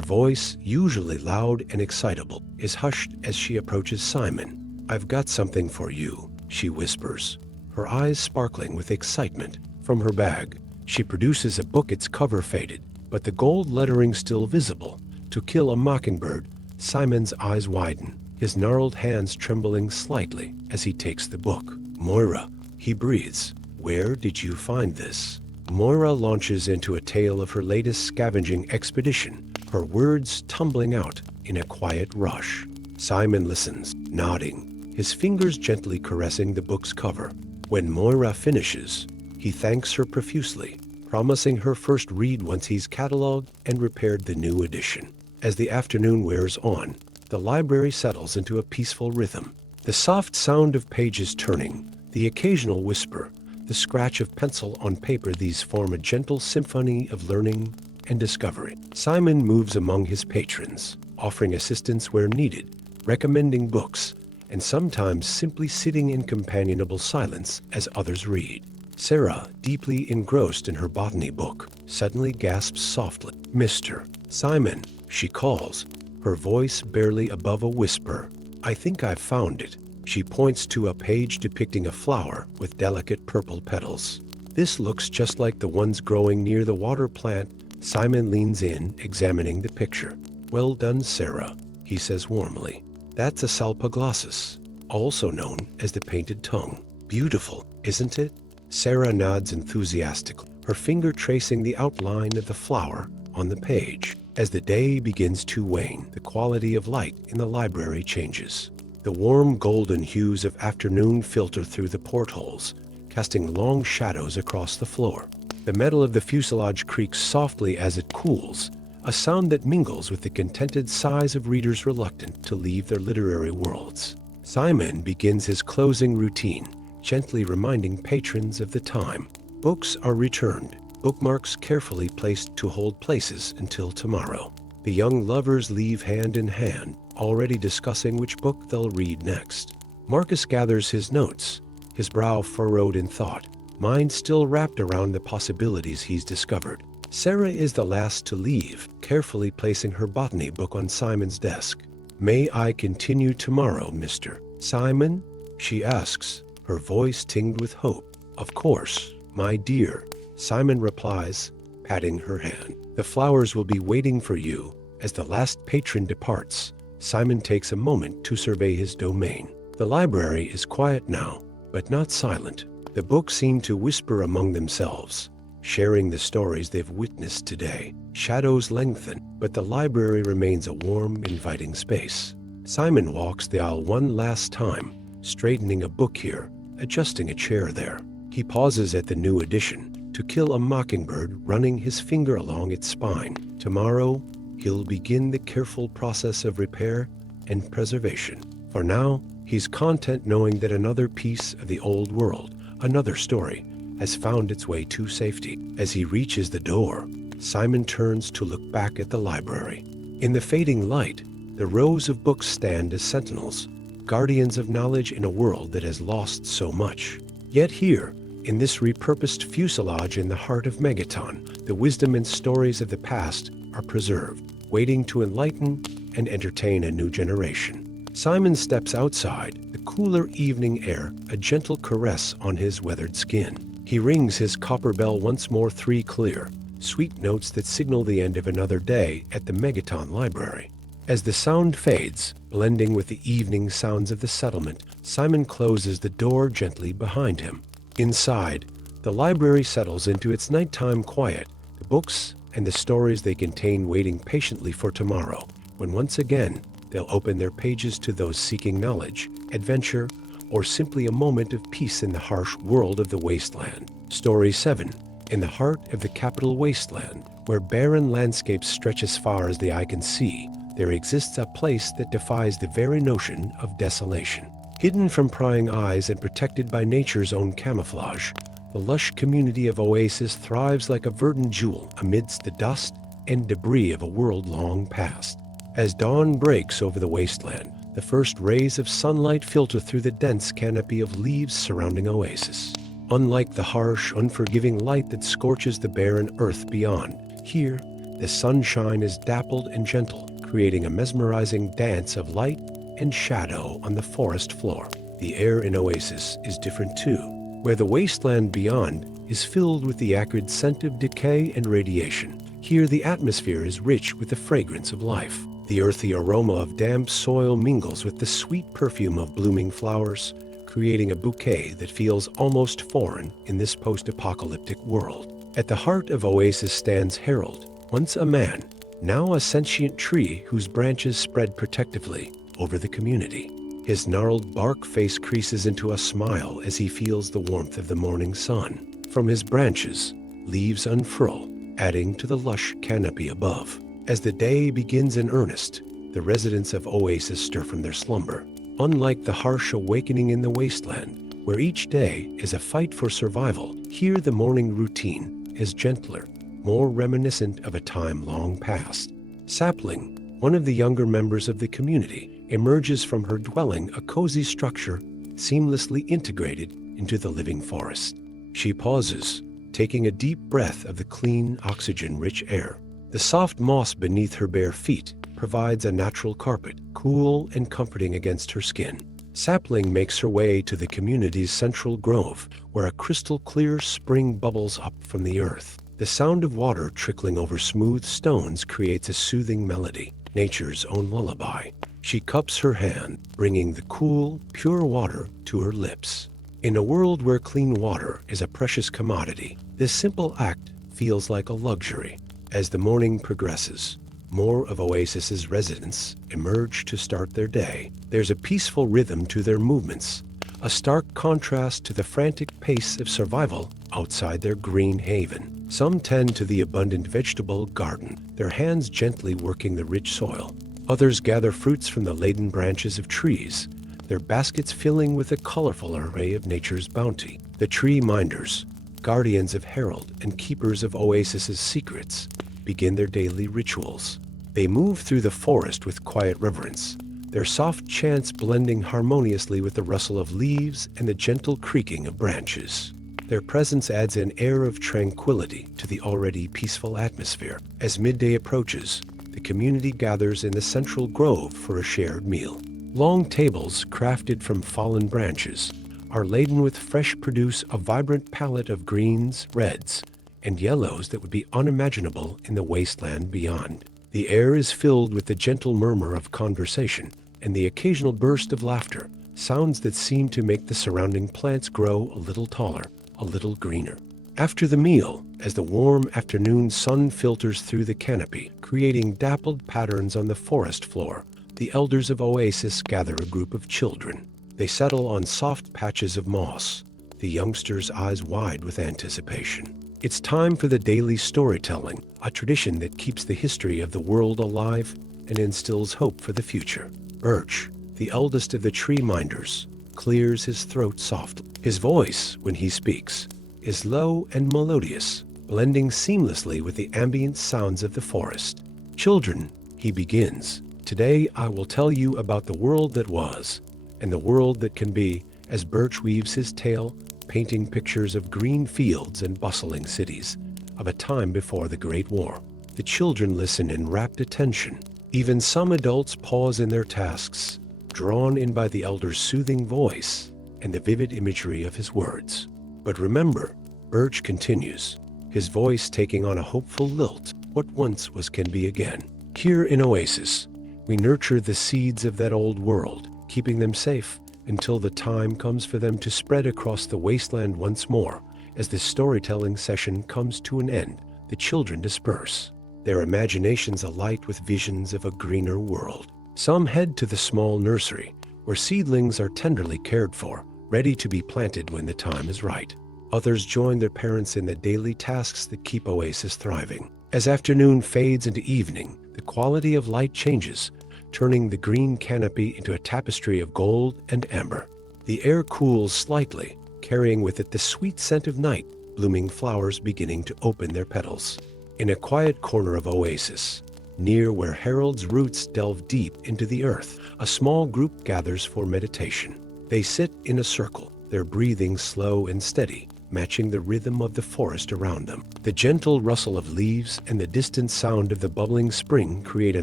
voice, usually loud and excitable, is hushed as she approaches Simon. "I've got something for you," she whispers, her eyes sparkling with excitement. From her bag, she produces a book, its cover faded, but the gold lettering still visible. "To Kill a Mockingbird." Simon's eyes widen, his gnarled hands trembling slightly as he takes the book. "Moira," he breathes, "where did you find this?" Moira launches into a tale of her latest scavenging expedition, her words tumbling out in a quiet rush. Simon listens, nodding, his fingers gently caressing the book's cover. When Moira finishes, he thanks her profusely, promising her first read once he's cataloged and repaired the new edition. As the afternoon wears on, the library settles into a peaceful rhythm. The soft sound of pages turning, the occasional whisper, the scratch of pencil on paper, these form a gentle symphony of learning and discovery. Simon moves among his patrons, offering assistance where needed, recommending books, and sometimes simply sitting in companionable silence as others read. Sarah, deeply engrossed in her botany book, suddenly gasps softly. "Mr. Simon," she calls, her voice barely above a whisper. "I think I've found it." She points to a page depicting a flower with delicate purple petals. This looks just like the ones growing near the water plant. Simon leans in, examining the picture. "Well done, Sarah," he says warmly. "That's a salpoglossus, also known as the painted tongue. Beautiful, isn't it?" Sarah nods enthusiastically, her finger tracing the outline of the flower on the page. As the day begins to wane, the quality of light in the library changes. The warm golden hues of afternoon filter through the portholes, casting long shadows across the floor. The metal of the fuselage creaks softly as it cools, a sound that mingles with the contented sighs of readers reluctant to leave their literary worlds. Simon begins his closing routine, gently reminding patrons of the time. Books are returned, bookmarks carefully placed to hold places until tomorrow. The young lovers leave hand in hand, already discussing which book they'll read next. Marcus gathers his notes, his brow furrowed in thought, mind still wrapped around the possibilities he's discovered. Sarah is the last to leave, carefully placing her botany book on Simon's desk. "May I continue tomorrow, Mr. Simon?" she asks, her voice tinged with hope. "Of course, my dear," Simon replies, patting her hand. "The flowers will be waiting for you." As the last patron departs, Simon takes a moment to survey his domain. The library is quiet now, but not silent. The books seem to whisper among themselves, sharing the stories they've witnessed today. Shadows lengthen, but the library remains a warm, inviting space. Simon walks the aisle one last time, straightening a book here, adjusting a chair there. He pauses at the new edition, To Kill a Mockingbird, running his finger along its spine. Tomorrow, he'll begin the careful process of repair and preservation. For now, he's content knowing that another piece of the old world, another story, has found its way to safety. As he reaches the door, Simon turns to look back at the library. In the fading light, the rows of books stand as sentinels, guardians of knowledge in a world that has lost so much. Yet here, in this repurposed fuselage in the heart of Megaton, the wisdom and stories of the past are preserved, waiting to enlighten and entertain a new generation. Simon steps outside, the cooler evening air a gentle caress on his weathered skin. He rings his copper bell once more, 3 clear, sweet notes that signal the end of another day at the Megaton Library. As the sound fades, blending with the evening sounds of the settlement, Simon closes the door gently behind him. Inside, the library settles into its nighttime quiet, the books and the stories they contain waiting patiently for tomorrow, when once again they'll open their pages to those seeking knowledge, adventure, or simply a moment of peace in the harsh world of the wasteland. Story 7. In the heart of the capital wasteland, where barren landscapes stretch as far as the eye can see, there exists a place that defies the very notion of desolation. Hidden from prying eyes and protected by nature's own camouflage, the lush community of Oasis thrives like a verdant jewel amidst the dust and debris of a world long past. As dawn breaks over the wasteland, the first rays of sunlight filter through the dense canopy of leaves surrounding Oasis. Unlike the harsh, unforgiving light that scorches the barren earth beyond, here, the sunshine is dappled and gentle, creating a mesmerizing dance of light and shadow on the forest floor. The air in Oasis is different too, where the wasteland beyond is filled with the acrid scent of decay and radiation. Here the atmosphere is rich with the fragrance of life. The earthy aroma of damp soil mingles with the sweet perfume of blooming flowers, creating a bouquet that feels almost foreign in this post-apocalyptic world. At the heart of Oasis stands Harold, once a man, now a sentient tree whose branches spread protectively over the community. His gnarled bark face creases into a smile as he feels the warmth of the morning sun. From his branches, leaves unfurl, adding to the lush canopy above. As the day begins in earnest, the residents of Oasis stir from their slumber. Unlike the harsh awakening in the wasteland, where each day is a fight for survival, here the morning routine is gentler, more reminiscent of a time long past. Sapling, one of the younger members of the community, emerges from her dwelling, a cozy structure seamlessly integrated into the living forest. She pauses, taking a deep breath of the clean, oxygen-rich air. The soft moss beneath her bare feet provides a natural carpet, cool and comforting against her skin. Sapling makes her way to the community's central grove, where a crystal-clear spring bubbles up from the earth. The sound of water trickling over smooth stones creates a soothing melody, nature's own lullaby. She cups her hand, bringing the cool, pure water to her lips. In a world where clean water is a precious commodity, this simple act feels like a luxury. As the morning progresses, more of Oasis's residents emerge to start their day. There's a peaceful rhythm to their movements, a stark contrast to the frantic pace of survival outside their green haven. Some tend to the abundant vegetable garden, their hands gently working the rich soil. Others gather fruits from the laden branches of trees, their baskets filling with a colorful array of nature's bounty. The tree minders, guardians of herald and keepers of Oasis's secrets, begin their daily rituals. They move through the forest with quiet reverence, their soft chants blending harmoniously with the rustle of leaves and the gentle creaking of branches. Their presence adds an air of tranquility to the already peaceful atmosphere. As midday approaches, the community gathers in the central grove for a shared meal. Long tables, crafted from fallen branches, are laden with fresh produce, a vibrant palette of greens, reds, and yellows that would be unimaginable in the wasteland beyond. The air is filled with the gentle murmur of conversation and the occasional burst of laughter, sounds that seem to make the surrounding plants grow a little taller, a little greener. After the meal, as the warm afternoon sun filters through the canopy, creating dappled patterns on the forest floor, the elders of Oasis gather a group of children. They settle on soft patches of moss, the youngsters' eyes wide with anticipation. It's time for the daily storytelling, a tradition that keeps the history of the world alive and instills hope for the future. Birch, the eldest of the tree minders, clears his throat softly. His voice, when he speaks, is low and melodious, blending seamlessly with the ambient sounds of the forest. Children, he begins, today I will tell you about the world that was, and the world that can be, as Birch weaves his tale, painting pictures of green fields and bustling cities, of a time before the Great War. The children listen in rapt attention. Even some adults pause in their tasks, drawn in by the elder's soothing voice and the vivid imagery of his words. But remember, Birch continues, his voice taking on a hopeful lilt, what once was can be again. Here in Oasis, we nurture the seeds of that old world, keeping them safe until the time comes for them to spread across the wasteland once more. As this storytelling session comes to an end, the children disperse, their imaginations alight with visions of a greener world. Some head to the small nursery, where seedlings are tenderly cared for, ready to be planted when the time is right. Others join their parents in the daily tasks that keep Oasis thriving. As afternoon fades into evening, the quality of light changes, turning the green canopy into a tapestry of gold and amber. The air cools slightly, carrying with it the sweet scent of night, blooming flowers beginning to open their petals. In a quiet corner of Oasis, near where Harold's roots delve deep into the earth, a small group gathers for meditation. They sit in a circle, their breathing slow and steady, matching the rhythm of the forest around them. The gentle rustle of leaves and the distant sound of the bubbling spring create a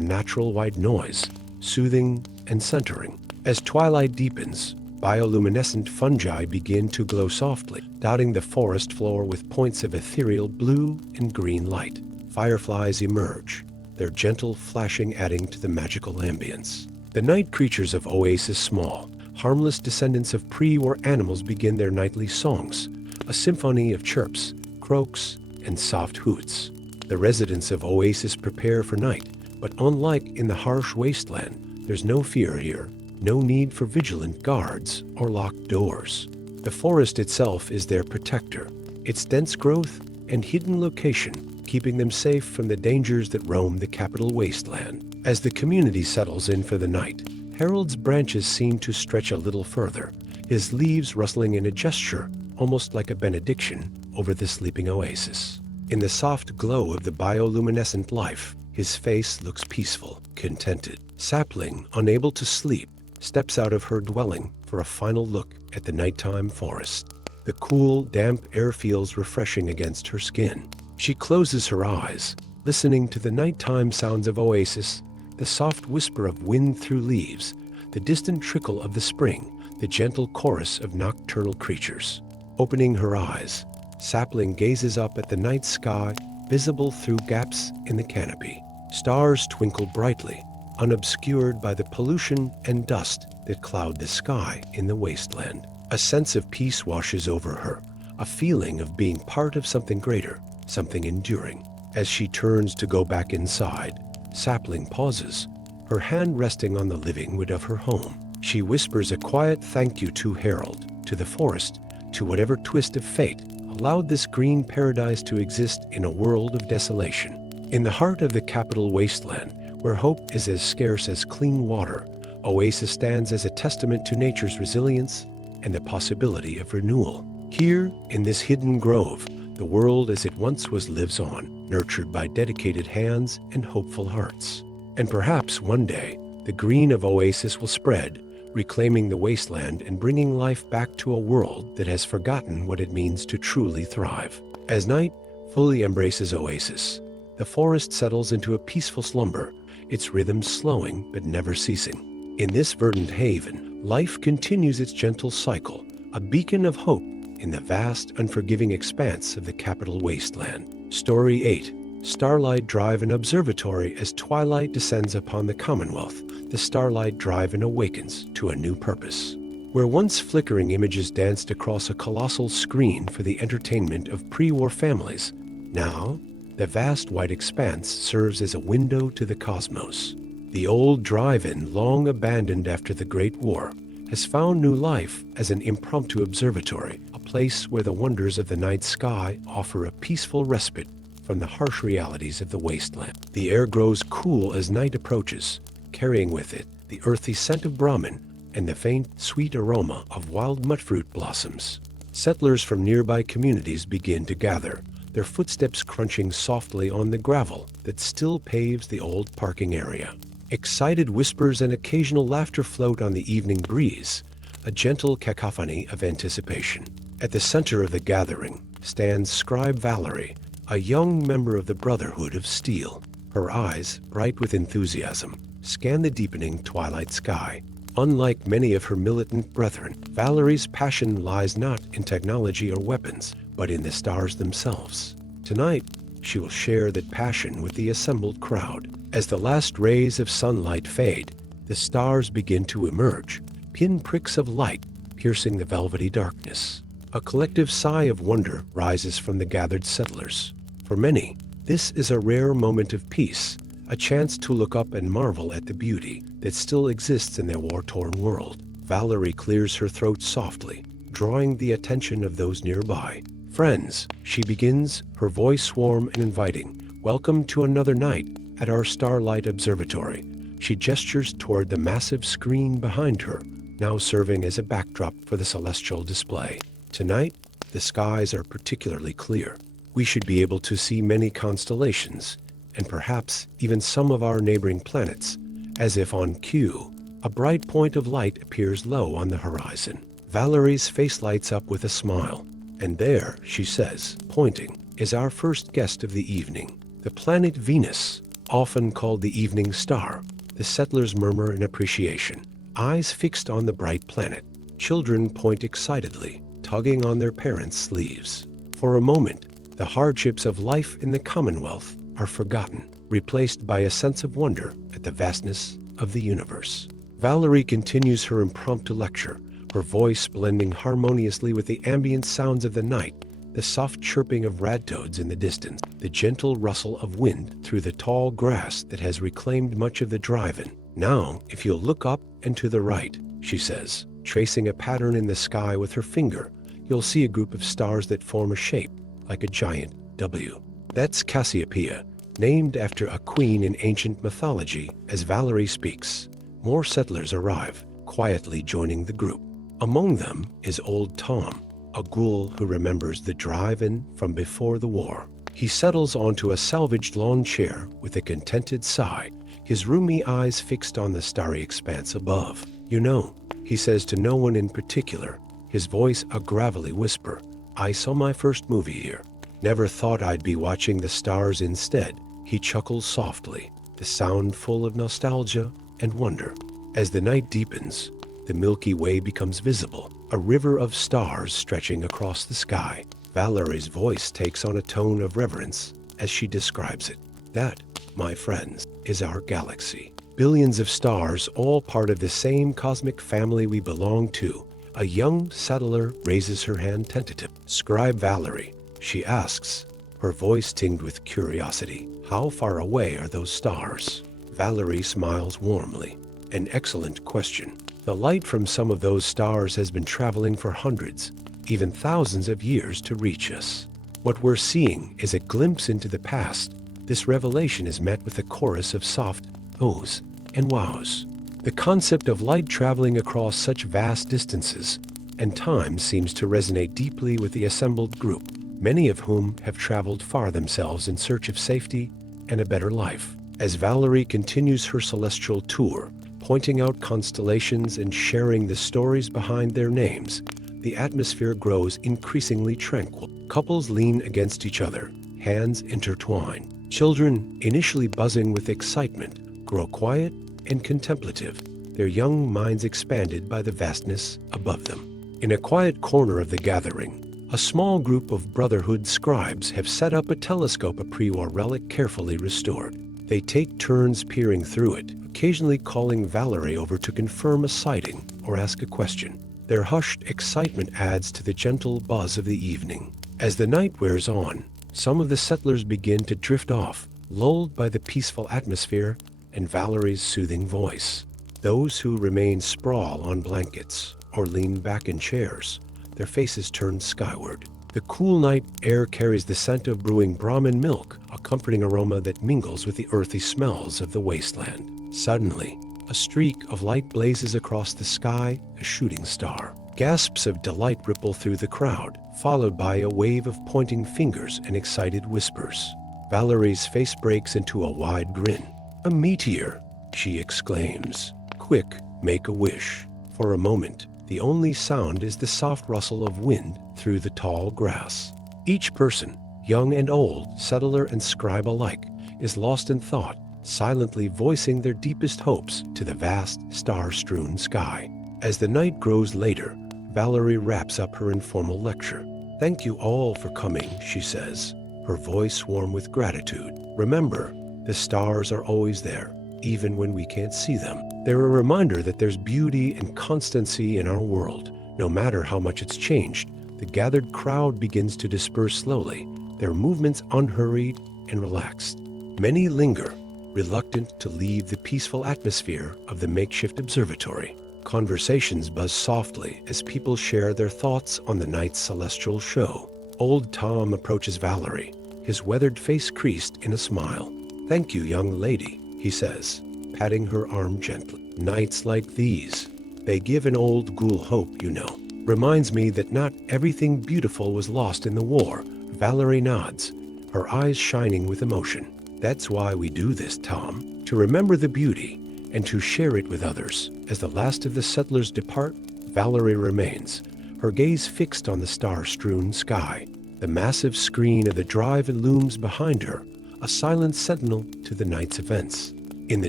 natural white noise, soothing and centering. As twilight deepens, bioluminescent fungi begin to glow softly, dotting the forest floor with points of ethereal blue and green light. Fireflies emerge, their gentle flashing adding to the magical ambience. The night creatures of Oasis, small, harmless descendants of pre-war animals, begin their nightly songs, a symphony of chirps, croaks, and soft hoots. The residents of Oasis prepare for night, but unlike in the harsh wasteland, there's no fear here, no need for vigilant guards or locked doors. The forest itself is their protector, its dense growth and hidden location keeping them safe from the dangers that roam the capital wasteland. As the community settles in for the night, Harold's branches seem to stretch a little further, his leaves rustling in a gesture almost like a benediction over the sleeping Oasis. In the soft glow of the bioluminescent life, his face looks peaceful, contented. Sapling, unable to sleep, steps out of her dwelling for a final look at the nighttime forest. The cool, damp air feels refreshing against her skin. She closes her eyes, listening to the nighttime sounds of Oasis, the soft whisper of wind through leaves, the distant trickle of the spring, the gentle chorus of nocturnal creatures. Opening her eyes, Sapling gazes up at the night sky, visible through gaps in the canopy. Stars twinkle brightly, unobscured by the pollution and dust that cloud the sky in the wasteland. A sense of peace washes over her, a feeling of being part of something greater, something enduring. As she turns to go back inside, Sapling pauses, her hand resting on the living wood of her home. She whispers a quiet thank you to Harold, to the forest, to whatever twist of fate allowed this green paradise to exist in a world of desolation. In the heart of the capital wasteland, where hope is as scarce as clean water, Oasis stands as a testament to nature's resilience and the possibility of renewal. Here, in this hidden grove, the world as it once was lives on, nurtured by dedicated hands and hopeful hearts. And perhaps one day, the green of Oasis will spread, reclaiming the wasteland and bringing life back to a world that has forgotten what it means to truly thrive. As night fully embraces Oasis, the forest settles into a peaceful slumber, its rhythm slowing but never ceasing. In this verdant haven, life continues its gentle cycle, a beacon of hope in the vast, unforgiving expanse of the capital wasteland. Story 8. Starlight Drive and Observatory. As twilight descends upon the Commonwealth, the Starlight Drive-In awakens to a new purpose. Where once flickering images danced across a colossal screen for the entertainment of pre-war families, now the vast white expanse serves as a window to the cosmos. The old drive-in, long abandoned after the Great War, has found new life as an impromptu observatory, a place where the wonders of the night sky offer a peaceful respite from the harsh realities of the wasteland. The air grows cool as night approaches, carrying with it the earthy scent of Brahmin and the faint, sweet aroma of wild mudfruit blossoms. Settlers from nearby communities begin to gather, their footsteps crunching softly on the gravel that still paves the old parking area. Excited whispers and occasional laughter float on the evening breeze, a gentle cacophony of anticipation. At the center of the gathering stands Scribe Valerie, a young member of the Brotherhood of Steel. Her eyes, bright with enthusiasm, scan the deepening twilight sky. Unlike many of her militant brethren, Valerie's passion lies not in technology or weapons, but in the stars themselves. Tonight, she will share that passion with the assembled crowd. As the last rays of sunlight fade, the stars begin to emerge, pinpricks of light piercing the velvety darkness. A collective sigh of wonder rises from the gathered settlers. For many, this is a rare moment of peace, a chance to look up and marvel at the beauty that still exists in their war-torn world. Valerie clears her throat softly, drawing the attention of those nearby. Friends, she begins, her voice warm and inviting. Welcome to another night at our Starlight Observatory. She gestures toward the massive screen behind her, now serving as a backdrop for the celestial display. Tonight, the skies are particularly clear. We should be able to see many constellations, and perhaps even some of our neighboring planets. As if on cue, a bright point of light appears low on the horizon. Valerie's face lights up with a smile. And there, she says, pointing, is our first guest of the evening. The planet Venus, often called the evening star. The settlers murmur in appreciation, eyes fixed on the bright planet. Children point excitedly, tugging on their parents' sleeves. For a moment, the hardships of life in the Commonwealth are forgotten, replaced by a sense of wonder at the vastness of the universe. Valerie continues her impromptu lecture, her voice blending harmoniously with the ambient sounds of the night, the soft chirping of radtoads in the distance, the gentle rustle of wind through the tall grass that has reclaimed much of the drive-in. Now, if you'll look up and to the right, she says, tracing a pattern in the sky with her finger, you'll see a group of stars that form a shape like a giant W. That's Cassiopeia, named after a queen in ancient mythology. As Valerie speaks, more settlers arrive, quietly joining the group. Among them is old Tom, a ghoul who remembers the drive-in from before the war. He settles onto a salvaged lawn chair with a contented sigh, his roomy eyes fixed on the starry expanse above. You know, he says to no one in particular, his voice a gravelly whisper, I saw my first movie here. Never thought I'd be watching the stars instead. He chuckles softly, the sound full of nostalgia and wonder. As the night deepens, the Milky Way becomes visible, a river of stars stretching across the sky. Valerie's voice takes on a tone of reverence as she describes it. That, my friends, is our galaxy. Billions of stars, all part of the same cosmic family we belong to. A young settler raises her hand tentative. Scribe Valerie, she asks, her voice tinged with curiosity. How far away are those stars? Valerie smiles warmly. An excellent question. The light from some of those stars has been traveling for hundreds, even thousands of years to reach us. What we're seeing is a glimpse into the past. This revelation is met with a chorus of soft ohs and wows. The concept of light traveling across such vast distances and time seems to resonate deeply with the assembled group, many of whom have traveled far themselves in search of safety and a better life. As Valerie continues her celestial tour, pointing out constellations and sharing the stories behind their names, the atmosphere grows increasingly tranquil. Couples lean against each other, hands intertwine. Children, initially buzzing with excitement, grow quiet and contemplative, their young minds expanded by the vastness above them. In a quiet corner of the gathering, a small group of Brotherhood scribes have set up a telescope, a pre-war relic carefully restored. They take turns peering through it, occasionally calling Valerie over to confirm a sighting or ask a question. Their hushed excitement adds to the gentle buzz of the evening. As the night wears on, some of the settlers begin to drift off, lulled by the peaceful atmosphere and Valerie's soothing voice. Those who remain sprawl on blankets or lean back in chairs, their faces turned skyward. The cool night air carries the scent of brewing Brahmin milk, a comforting aroma that mingles with the earthy smells of the wasteland. Suddenly, a streak of light blazes across the sky, a shooting star. Gasps of delight ripple through the crowd, followed by a wave of pointing fingers and excited whispers. Valerie's face breaks into a wide grin. "A meteor," she exclaims. "Quick, make a wish." For a moment, the only sound is the soft rustle of wind through the tall grass. Each person, young and old, settler and scribe alike, is lost in thought, silently voicing their deepest hopes to the vast, star-strewn sky. As the night grows later, Valerie wraps up her informal lecture. "Thank you all for coming," she says, her voice warm with gratitude. "Remember, the stars are always there, even when we can't see them. They're a reminder that there's beauty and constancy in our world. No matter how much it's changed, the gathered crowd begins to disperse slowly, their movements unhurried and relaxed. Many linger, reluctant to leave the peaceful atmosphere of the makeshift observatory. Conversations buzz softly as people share their thoughts on the night's celestial show. Old Tom approaches Valerie, his weathered face creased in a smile. "Thank you, young lady," he says, patting her arm gently. "Nights like these, they give an old ghoul hope, you know. Reminds me that not everything beautiful was lost in the war." Valerie nods, her eyes shining with emotion. "That's why we do this, Tom, to remember the beauty and to share it with others." As the last of the settlers depart, Valerie remains, her gaze fixed on the star-strewn sky. The massive screen of the drive looms behind her, a silent sentinel to the night's events. In the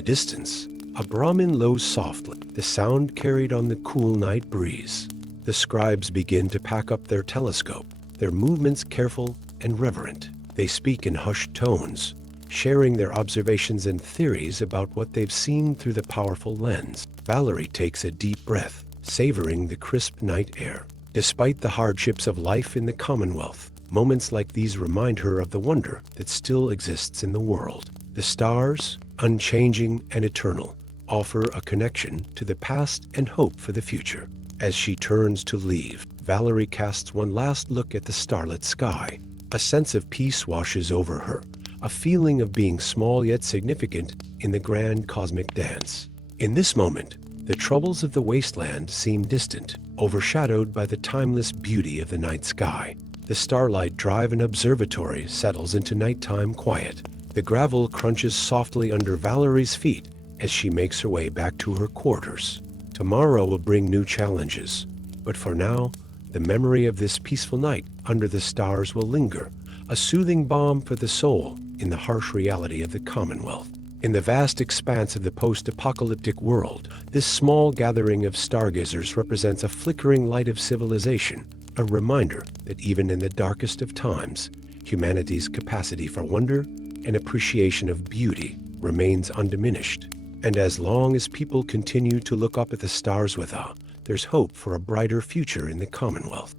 distance, a Brahmin lows softly, the sound carried on the cool night breeze. The scribes begin to pack up their telescope, their movements careful and reverent. They speak in hushed tones, sharing their observations and theories about what they've seen through the powerful lens. Valerie takes a deep breath, savoring the crisp night air. Despite the hardships of life in the Commonwealth, moments like these remind her of the wonder that still exists in the world. The stars, unchanging and eternal, offer a connection to the past and hope for the future. As she turns to leave, Valerie casts one last look at the starlit sky. A sense of peace washes over her, a feeling of being small yet significant in the grand cosmic dance. In this moment, the troubles of the wasteland seem distant, overshadowed by the timeless beauty of the night sky. The starlight drive and observatory settles into nighttime quiet. The gravel crunches softly under Valerie's feet as she makes her way back to her quarters. Tomorrow will bring new challenges, but for now, the memory of this peaceful night under the stars will linger, a soothing balm for the soul in the harsh reality of the Commonwealth. In the vast expanse of the post-apocalyptic world, this small gathering of stargazers represents a flickering light of civilization, a reminder that even in the darkest of times, humanity's capacity for wonder and appreciation of beauty remains undiminished. And as long as people continue to look up at the stars with awe, there's hope for a brighter future in the Commonwealth.